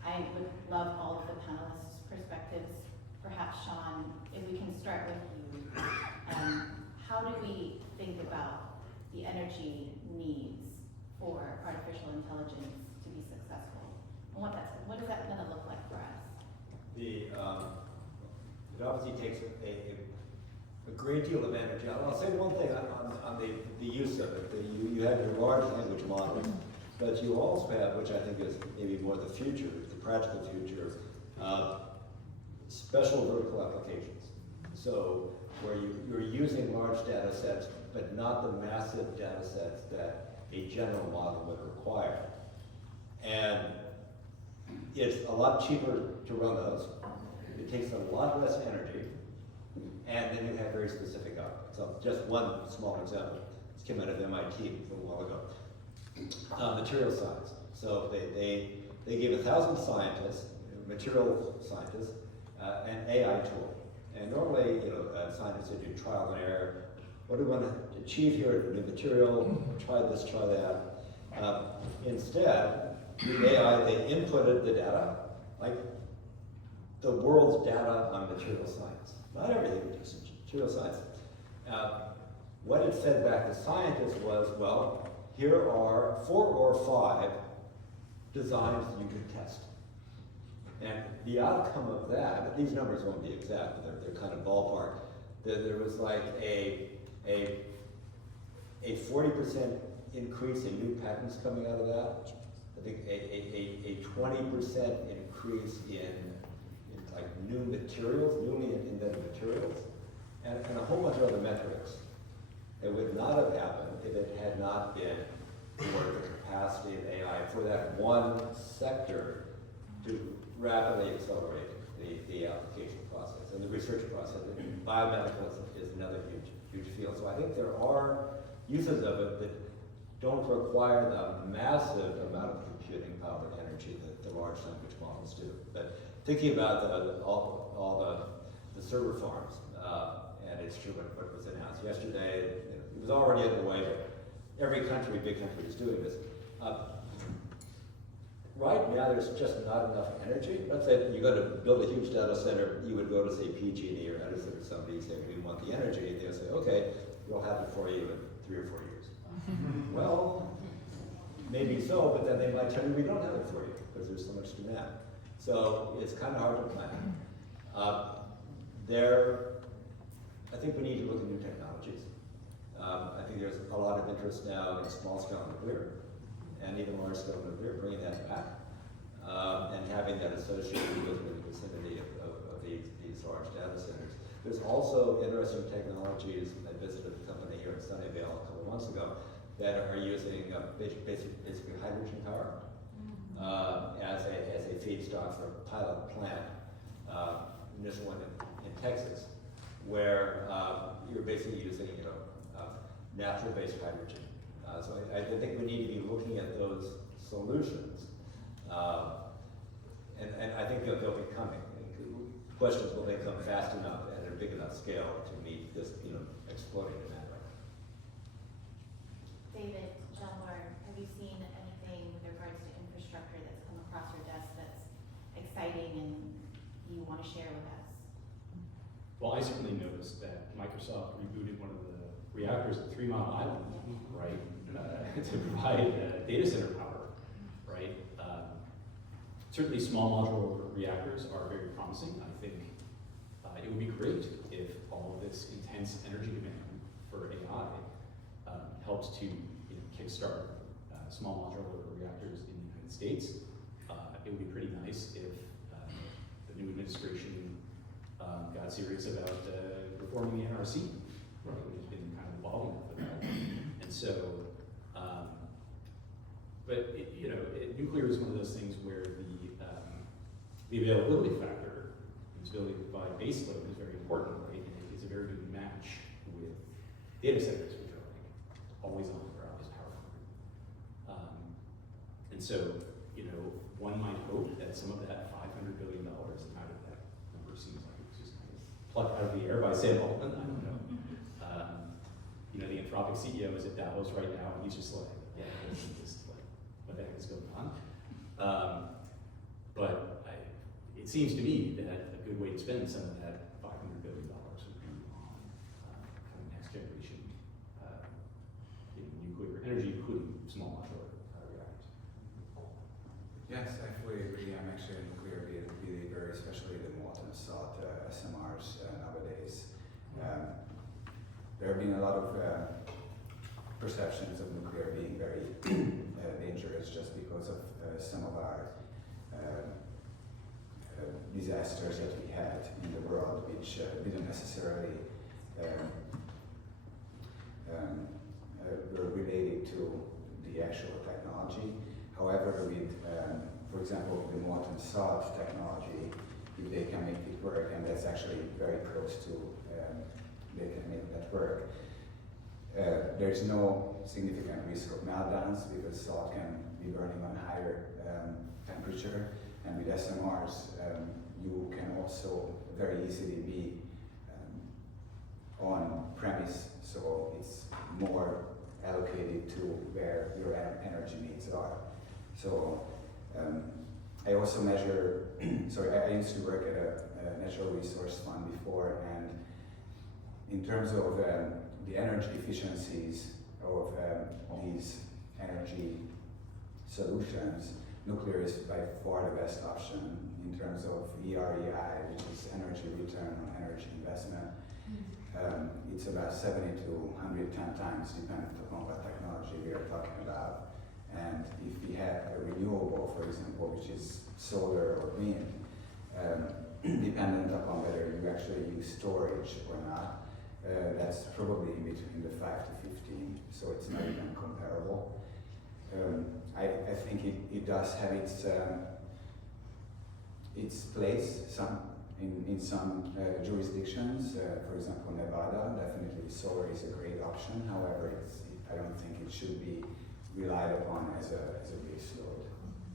I would love all of the panelists' perspectives. Perhaps, Sean, if we can start with you. How do we think about the energy needs for artificial intelligence to be successful? And what is that going to look like for us? It obviously takes a great deal of energy. I'll say one thing on the use of it. You have your large language model, but you also have, which I think is maybe more the future, the practical future, special vertical applications. So where you're using large data sets, but not the massive data sets that a general model would require. And it's a lot cheaper to run those. It takes a lot less energy, and then you have very specific outputs. So just one small example. This came out of MIT a little while ago. Material science. So they gave 1,000 scientists, material scientists, an AI tool. And normally, scientists would do trial and error. What do we want to achieve here? A new material, try this, try that. Instead, the AI, they inputted the data, like the world's data on material science. Not everything, just material science. What it fed back to scientists was, well, here are 4 or 5 designs you can test. And the outcome of that, these numbers won't be exact, but they're kind of ballpark. There was like a 40% increase in new patents coming out of that. I think a 20% increase in like new materials, newly invented materials, and a whole bunch of other metrics. It would not have happened if it had not been for the capacity of AI for that one sector to rapidly accelerate the application process and the research process. Biomedical is another huge field. So I think there are uses of it that don't require the massive amount of computing power and energy that the large language models do. But thinking about all the server farms, and it's true what was announced yesterday, it was already underway, but every country, big country, is doing this. Right now, there's just not enough energy. Let's say you're going to build a huge data center, you would go to, say, PG&E or Edison or somebody and say, we want the energy, and they'll say, okay, we'll have it for you in 3 or 4 years. Well, maybe so, but then they might tell you we don't have it for you because there's so much demand. So it's kind of hard to plan. I think we need to look at new technologies. I think there's a lot of interest now in small-scale nuclear and even large-scale nuclear, bringing that back and having that associated with the vicinity of these large data centers. There's also interesting technologies. I visited a company here in Sunnyvale a couple months ago that are using basically hydrogen power as a feedstock for a pilot plant. This one in Texas, where you're basically using natural-based hydrogen. So I think we need to be looking at those solutions, and I think they'll be coming. Questions, will they come fast enough at a big enough scale to meet this, exploding demand right now? David, John Warren, have you seen anything with regards to infrastructure that's come across your desk that's exciting and you want to share with us? Well, I certainly noticed that Microsoft rebooted one of the reactors at 3 Mile Island, right, to provide data center power, right? Certainly small modular reactors are very promising. I think it would be great if all of this intense energy demand for AI helps to kickstart small modular reactors in the United States. It would be pretty nice if the new administration got serious about reforming the NRC, right, which has been kind of evolving for that. And so, nuclear is one of those things where the availability factor, its ability to provide base load is very important, right? And it's a very good match with data centers, which are like always on or always powerful. And so, one might hope that some of that $500 billion out of that number seems like it was just kind of plucked out of the air by Sam Altman. I don't know. The Anthropic CEO is at Davos right now, and he's just like, yeah, what the heck is going on? But it seems to me that a good way to spend some of that $500 billion would be on kind of next generation nuclear energy, including small modular reactors. Yes, I fully agree. I'm actually a nuclear believer, especially the molten salt SMRs nowadays. There have been a lot of perceptions of nuclear being very dangerous just because of some of our disasters that we had in the world, which didn't necessarily were related to the actual technology. However, with, for example, the molten salt technology, if they can make it work, and that's actually very close to, they can make that work. There's no significant risk of meltdowns because salt can be burning on higher temperature, and with SMRs, you can also very easily be on premise, so it's more allocated to where your energy needs are. So I also measure, I used to work at a natural resource fund before, and in terms of the energy efficiencies of these energy solutions, nuclear is by far the best option in terms of EREI, which is energy return on energy investment. It's about 70 to 110 times depending upon what technology we are talking about. And if we have a renewable, for example, which is solar or wind, dependent upon whether you actually use storage or not, that's probably in between the 5 to 15, so it's not even comparable. I think it does have its place in some jurisdictions. For example, Nevada, definitely solar is a great option. However, I don't think it should be relied upon as a base load.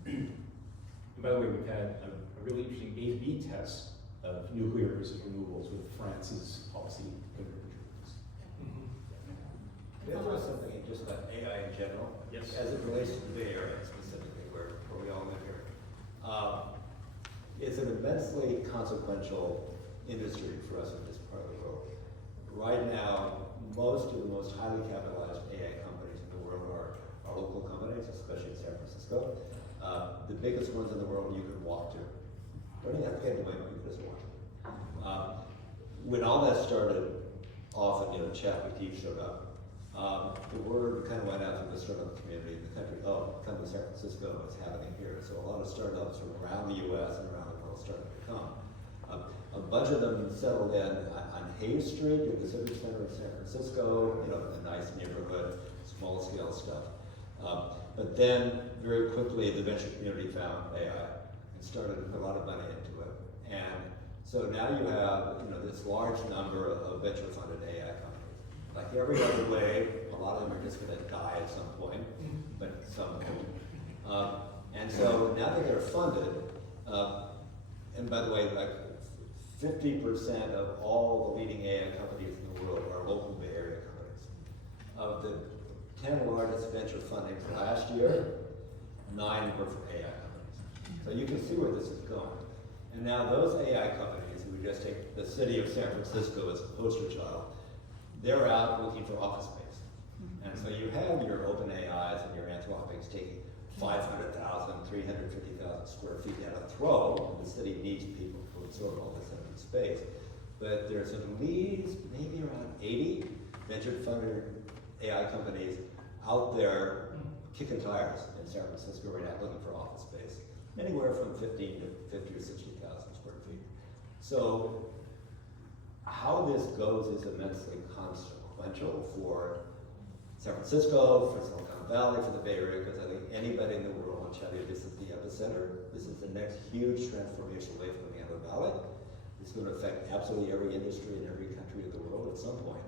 And by the way, we've had a really interesting A/B test of nuclear versus renewables with France's policy convergence. Can I throw something in just about AI in general? Yes. As it relates to the Bay Area specifically, where we all live here. It's an immensely consequential industry for us in this part of the world. Right now, most of the most highly capitalized AI companies in the world are local companies, especially in San Francisco. The biggest ones in the world you can walk to. Don't even have to get to Waymo, you can just walk. When all that started off and ChatGPT showed up, the word kind of went out to the startup community in the country, oh, come to San Francisco, what's happening here? So a lot of startups from around the US and around the world started to come. A bunch of them settled in on Hayes Street in the Civic Center of San Francisco, a nice neighborhood, small scale stuff. But then very quickly the venture community found AI and started to put a lot of money into it. And so now you have this large number of venture funded AI companies. Like every other way, a lot of them are just going to die at some point, but some won't. And so now that they're funded, and by the way, like 50% of all the leading AI companies in the world are local Bay Area companies. Of the 10 largest venture fundings last year, 9 were for AI companies. So you can see where this is going. And now those AI companies, we just take the city of San Francisco as a poster child, they're out looking for office space. And so you have your open AIs and your Anthropics taking 500,000, 350,000 square feet at a throw, and the city needs people to absorb all this empty space. But there's at least maybe around 80 venture funded AI companies out there kicking tires in San Francisco right now looking for office space, anywhere from 15 to 50 or 60,000 square feet. So how this goes is immensely consequential for San Francisco, for Silicon Valley, for the Bay Area, because I think anybody in the world will tell you this is the epicenter. This is the next huge transformation wave coming out of the valley. It's going to affect absolutely every industry in every country of the world at some point.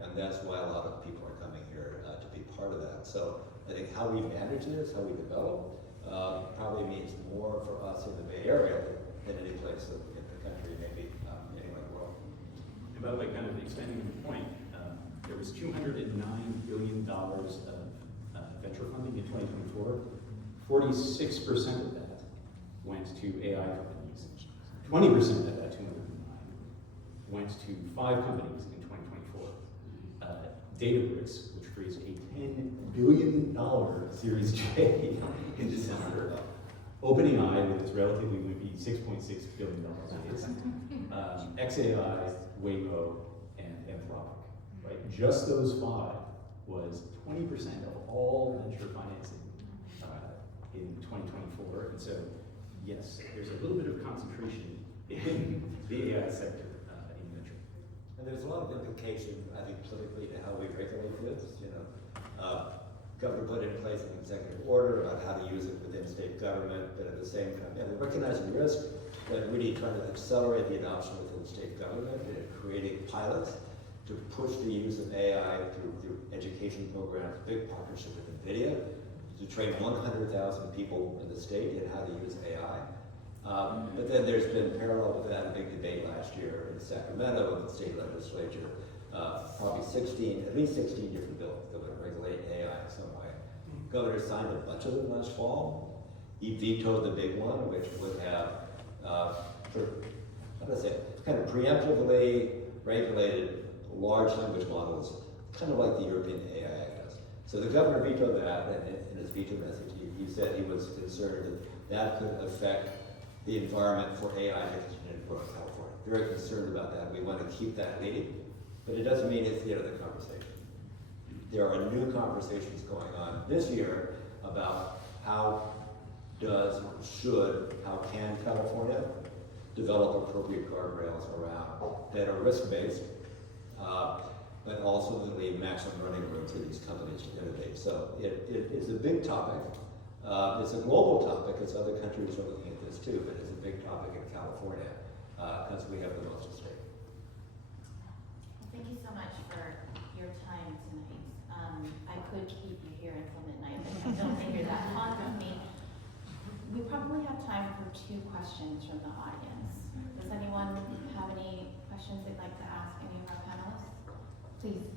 And that's why a lot of people are coming here to be part of that. So I think how we manage this, how we develop, probably means more for us in the Bay Area than any place in the country, maybe anywhere in the world. And by the way, kind of expanding the point, there was $209 billion of venture funding in 2024. 46% of that went to AI companies. 20% of that 209 went to 5 companies in 2024. Databricks, which raised a $10 billion Series J in December. OpenAI, with its relatively wimpy $6.6 billion raise. XAI, Waymo, and Anthropic. Right? Just those 5 was 20% of all venture financing in 2024. And so, yes, there's a little bit of concentration in the AI sector in venture. And there's a lot of implication, I think, politically to how we regulate this. Governor put in place an executive order about how to use it within state government, but at the same time, recognizing risk, but really trying to accelerate the adoption within state government and creating pilots to push the use of AI through education programs, big partnership with NVIDIA, to train 100,000 people in the state in how to use AI. But then there's been parallel with that a big debate last year in Sacramento with the state legislature, probably at least 16 different bills that would regulate AI in some way. Governor signed a bunch of them last fall. He vetoed the big one, which would have, kind of preemptively regulated large language models, kind of like the European AI Act does. So the governor vetoed that, and in his veto message, he said he was concerned that could affect the environment for AI to continue to grow in California. Very concerned about that. We want to keep that leading, but it doesn't mean it's the end of the conversation. There are new conversations going on this year about how can California develop appropriate guardrails around that are risk-based, but also that leave maximum running room for these companies to innovate. So it is a big topic. It's a global topic, as other countries are looking at this too, but it's a big topic in California because we have the most at stake. Well, thank you so much for your time tonight. I could keep you here until midnight, but I don't think you're that fond of me. We probably have time for 2 questions from the audience. Does anyone have any questions they'd like to ask any of our panelists? Please.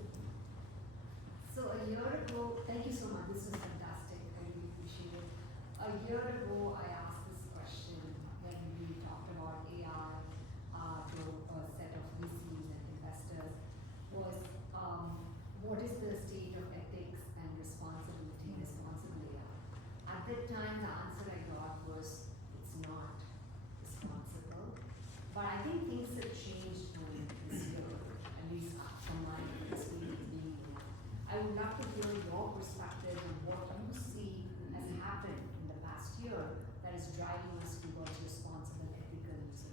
So a year ago, thank you so much, this was fantastic, I really appreciate it. A year ago, I asked this question when we talked about AI to a set of VCs and investors, was what is the state of ethics and responsibility, responsible AI? At that time, the answer I got was, it's not responsible. But I think things have changed during this year, at least from my experience being here. I would love to hear your perspective on what you see has happened in the past year that is driving us towards responsible ethical use.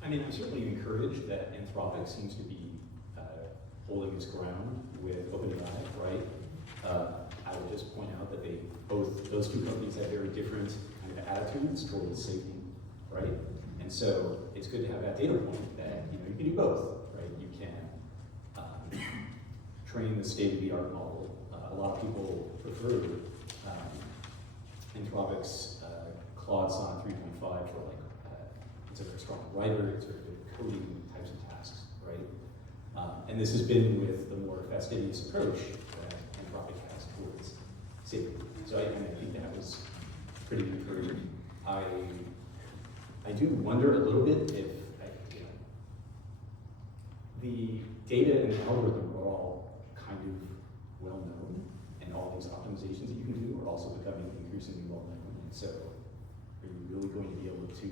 I mean, I'm certainly encouraged that Anthropic seems to be holding its ground with OpenAI, right? I would just point out that those 2 companies have very different kind of attitudes towards safety, right? And so it's good to have that data point that you can do both, right? You can train the state-of-the-art model. A lot of people prefer Anthropic's Claude Sonnet 3.5 for it's a very strong writer, it's very good at coding types of tasks, right? And this has been with the more fastidious approach that Anthropic has towards safety. So I think that was pretty encouraging. I do wonder a little bit if the data and the algorithm are all kind of well known, and all these optimizations that you can do are also becoming increasingly well known. And so, are you really going to be able to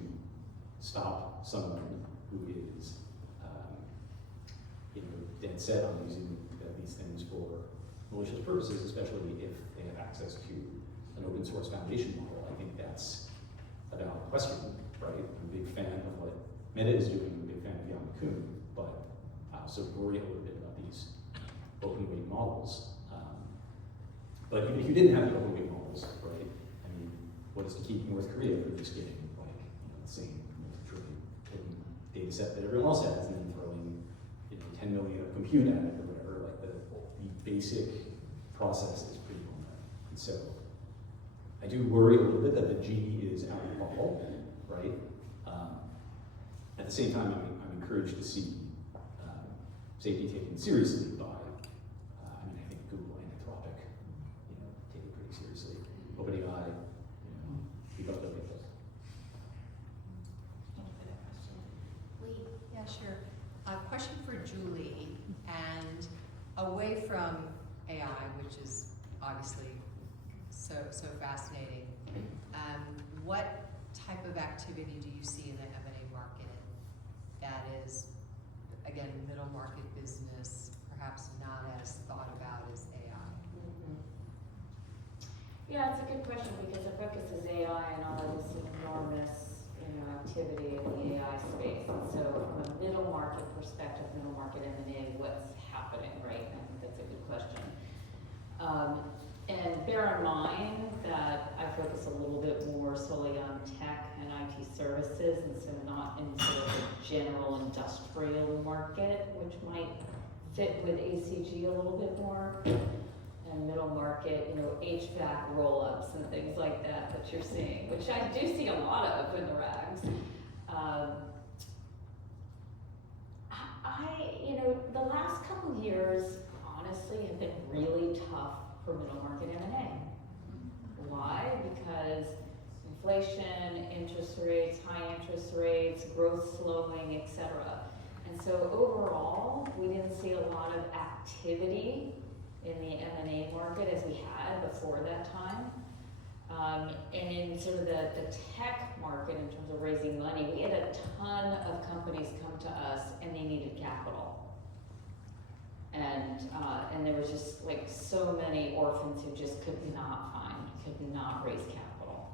stop someone who is, dead set on using these things for malicious purposes, especially if they have access to an open source foundation model? I think that's a valid question, right? I'm a big fan of what Meta is doing, I'm a big fan of Jan LeCun, but I also worry a little bit about these open weight models. But even if you didn't have the open weight models, right? I mean, what is to keep North Korea from just getting the same multi-trillion data set that everyone else has, and then throwing 10 million of compute at it or whatever? The basic process is pretty well known. And so I do worry a little bit that the genie is out of the bottle, right? At the same time, I'm encouraged to see safety taken seriously by, I think Google and Anthropic, take it pretty seriously. OpenAI, keep up the way. Yeah, sure. A question for Julie, and away from AI, which is obviously so fascinating, what type of activity do you see in the M&A market that is, again, middle market business, perhaps not as thought about as AI? Yeah, it's a good question because the focus is AI and all of this enormous activity in the AI space. And so from a middle market perspective, middle market M&A, what's happening, right? I think that's a good question. And bear in mind that I focus a little bit more solely on tech and IT services, and so not in sort of the general industrial market, which might fit with ACG a little bit more. And middle market, HVAC roll-ups and things like that you're seeing, which I do see a lot of in the rags. The last couple of years, honestly, have been really tough for middle market M&A. A Why? Because inflation, interest rates, high interest rates, growth slowing, etc. And so overall, we didn't see a lot of activity in the M&A market as we had before that time. And in sort of the tech market, in terms of raising money, we had a ton of companies come to us and they needed capital. And there was just like so many orphans who just could not raise capital.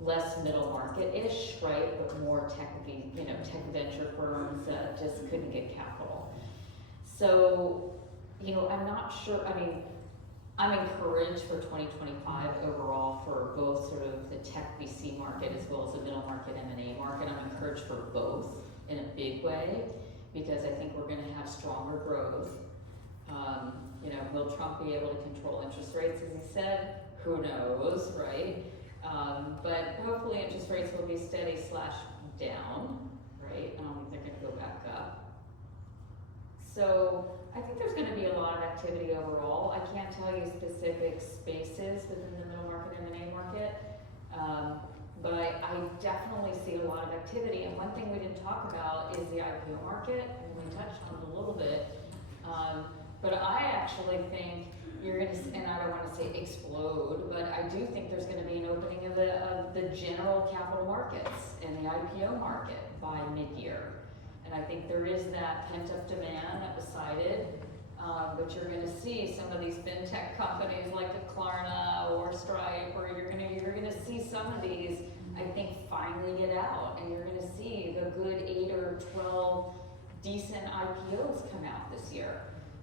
Less middle market-ish, right, but more tech venture firms that just couldn't get capital. So, I'm not sure, I'm encouraged for 2025 overall for both sort of the tech VC market as well as the middle market M&A market. I'm encouraged for both in a big way because I think we're going to have stronger growth. Will Trump be able to control interest rates, as he said? Who knows, right? But hopefully interest rates will be steady / down, right? I don't think they're going to go back up. So I think there's going to be a lot of activity overall. I can't tell you specific spaces within the middle market and M&A market, but I definitely see a lot of activity. And one thing we didn't talk about is the IPO market, and we touched on it a little bit. But I actually think you're going to, and I don't want to say explode, but I do think there's going to be an opening of the general capital markets and the IPO market by mid-year. And I think there is that pent-up demand that was cited, but you're going to see some of these fintech companies like a Klarna or Stripe, or you're going to see some of these, I think, finally get out, and you're going to see the good 8 or 12 decent IPOs come out this year.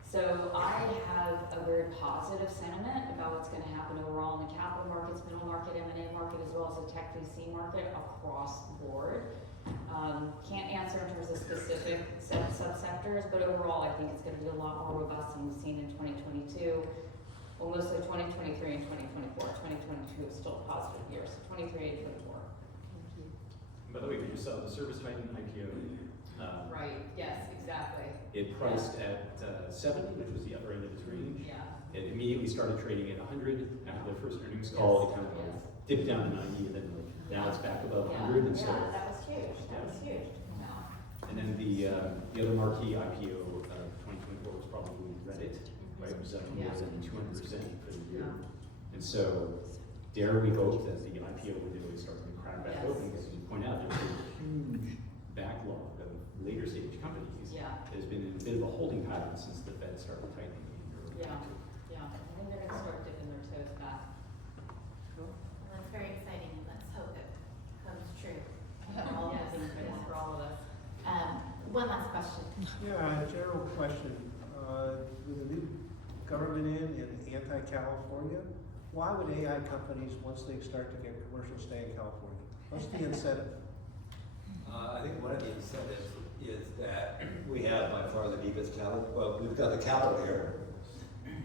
So I have a very positive sentiment about what's going to happen overall in the capital markets, middle market, M&A market, as well as the tech VC market across the board. Can't answer in terms of specific subsectors, but overall I think it's going to be a lot more robust than we've seen in 2022. Well, mostly 2023 and 2024. 2022 is still a positive year, so 23 and 24. Thank you. By the way, we just saw the Service Titan IPO. Right, yes, exactly. It priced at 70, which was the upper end of its range. Yeah. It immediately started trading at 100 after their first earnings call. It kind of dipped down to 90, and then now it's back above 100. And so, that was huge. That was huge. and then the other marquee IPO of 2024 was probably Reddit, right? It was up more than 200% for the year. And so, dare we hope that the IPO window is starting to crack back open, because as you point out, there's a huge backlog of later stage companies. There's been a bit of a holding pattern since the Fed started tightening. Yeah. I think they're going to start dipping their toes back. Well, that's very exciting, and let's hope it comes true. All of us, for all of us. One last question. Yeah, a general question. With the new government in anti-California, why would AI companies, once they start to get commercial, stay in California? What's the incentive? I think one of the incentives is that we have by far the deepest capital. Well, we've got the capital here.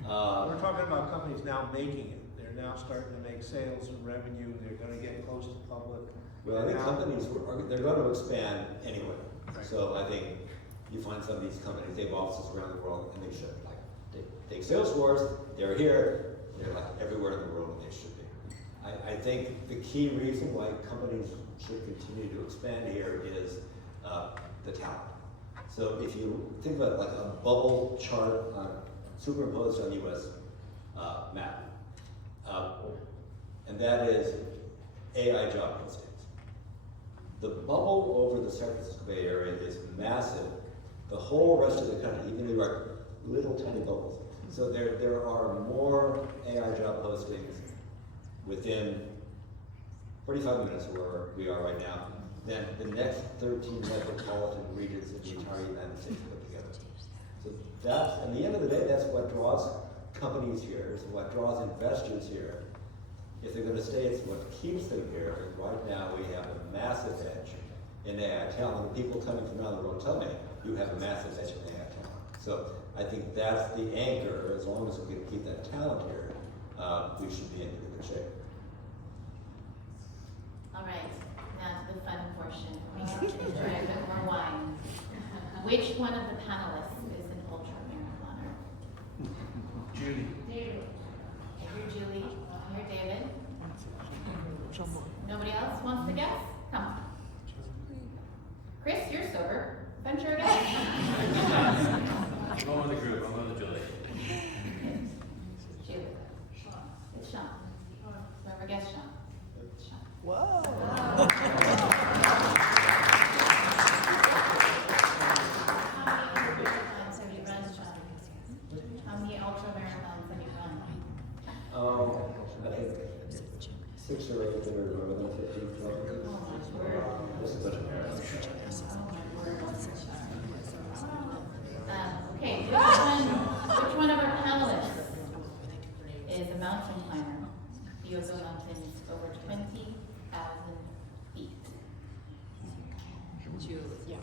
We're talking about companies now making it. They're now starting to make sales and revenue. They're going to get close to public. Well, I think companies, they're going to expand anyway. Right. So I think you find some of these companies, they have offices around the world, and they should. Like, take Salesforce, they're here, they're like everywhere in the world, and they should be. I think the key reason why companies should continue to expand here is the talent. So if you think about like a bubble chart superimposed on the US map, and that is AI job postings. The bubble over the San Francisco Bay Area is massive. The whole rest of the country, even New York, little tiny bubbles. So there are more AI job postings within 45 minutes of where we are right now than the next 13 metropolitan regions in the entire United States put together. So that's, at the end of the day, that's what draws companies here, it's what draws investors here. If they're going to stay, it's what keeps them here. And right now we have a massive edge in AI talent. People coming from around the world tell me, you have a massive edge in AI talent. So I think that's the anchor. As long as we can keep that talent here, we should be in pretty good shape. All right, now to the fun portion. We can enjoy a bit more wine. Which one of the panelists is an ultra-marathoner? Judy. David. You're Julie. You're David. venture again? I'm going with the group, I'm going with Julie. Julie. It's Sean. Whoever gets Sean. Sean. Whoa. How many ultra marathons have you run? I think 6 or 8 that are longer than 15 kilometers. Just a bunch of marathons. Okay, which one of our panelists is a mountain climber? He goes on mountains over 20,000 feet. Julie. Yeah.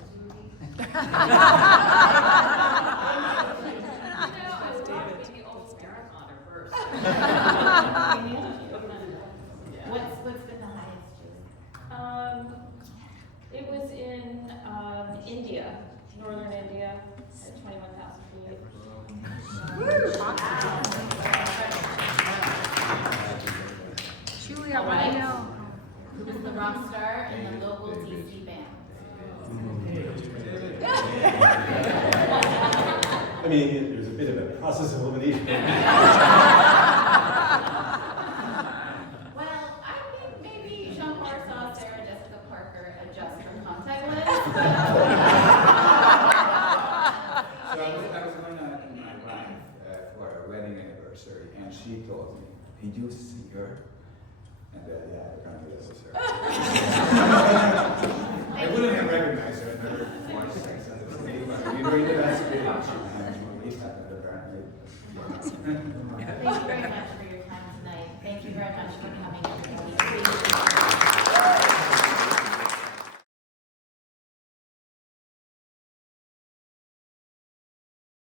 What's been the highest, Julie? It was in India, northern India, at 21,000 feet. Julie, I want to know. Who was the rock star in the local DC band? I mean, there's a bit of a process of elimination. Well, I think maybe Sean Parr saw Sarah Jessica Parker adjust her contact lens. So I was going to my wife for a wedding anniversary, and she told me, "Did you see her?" And yeah, apparently that was her. I wouldn't have recognized her. I never watched Sex and the City, but we were in the last video, and we happened apparently. Thank you very much for your time tonight. Thank you very much for coming.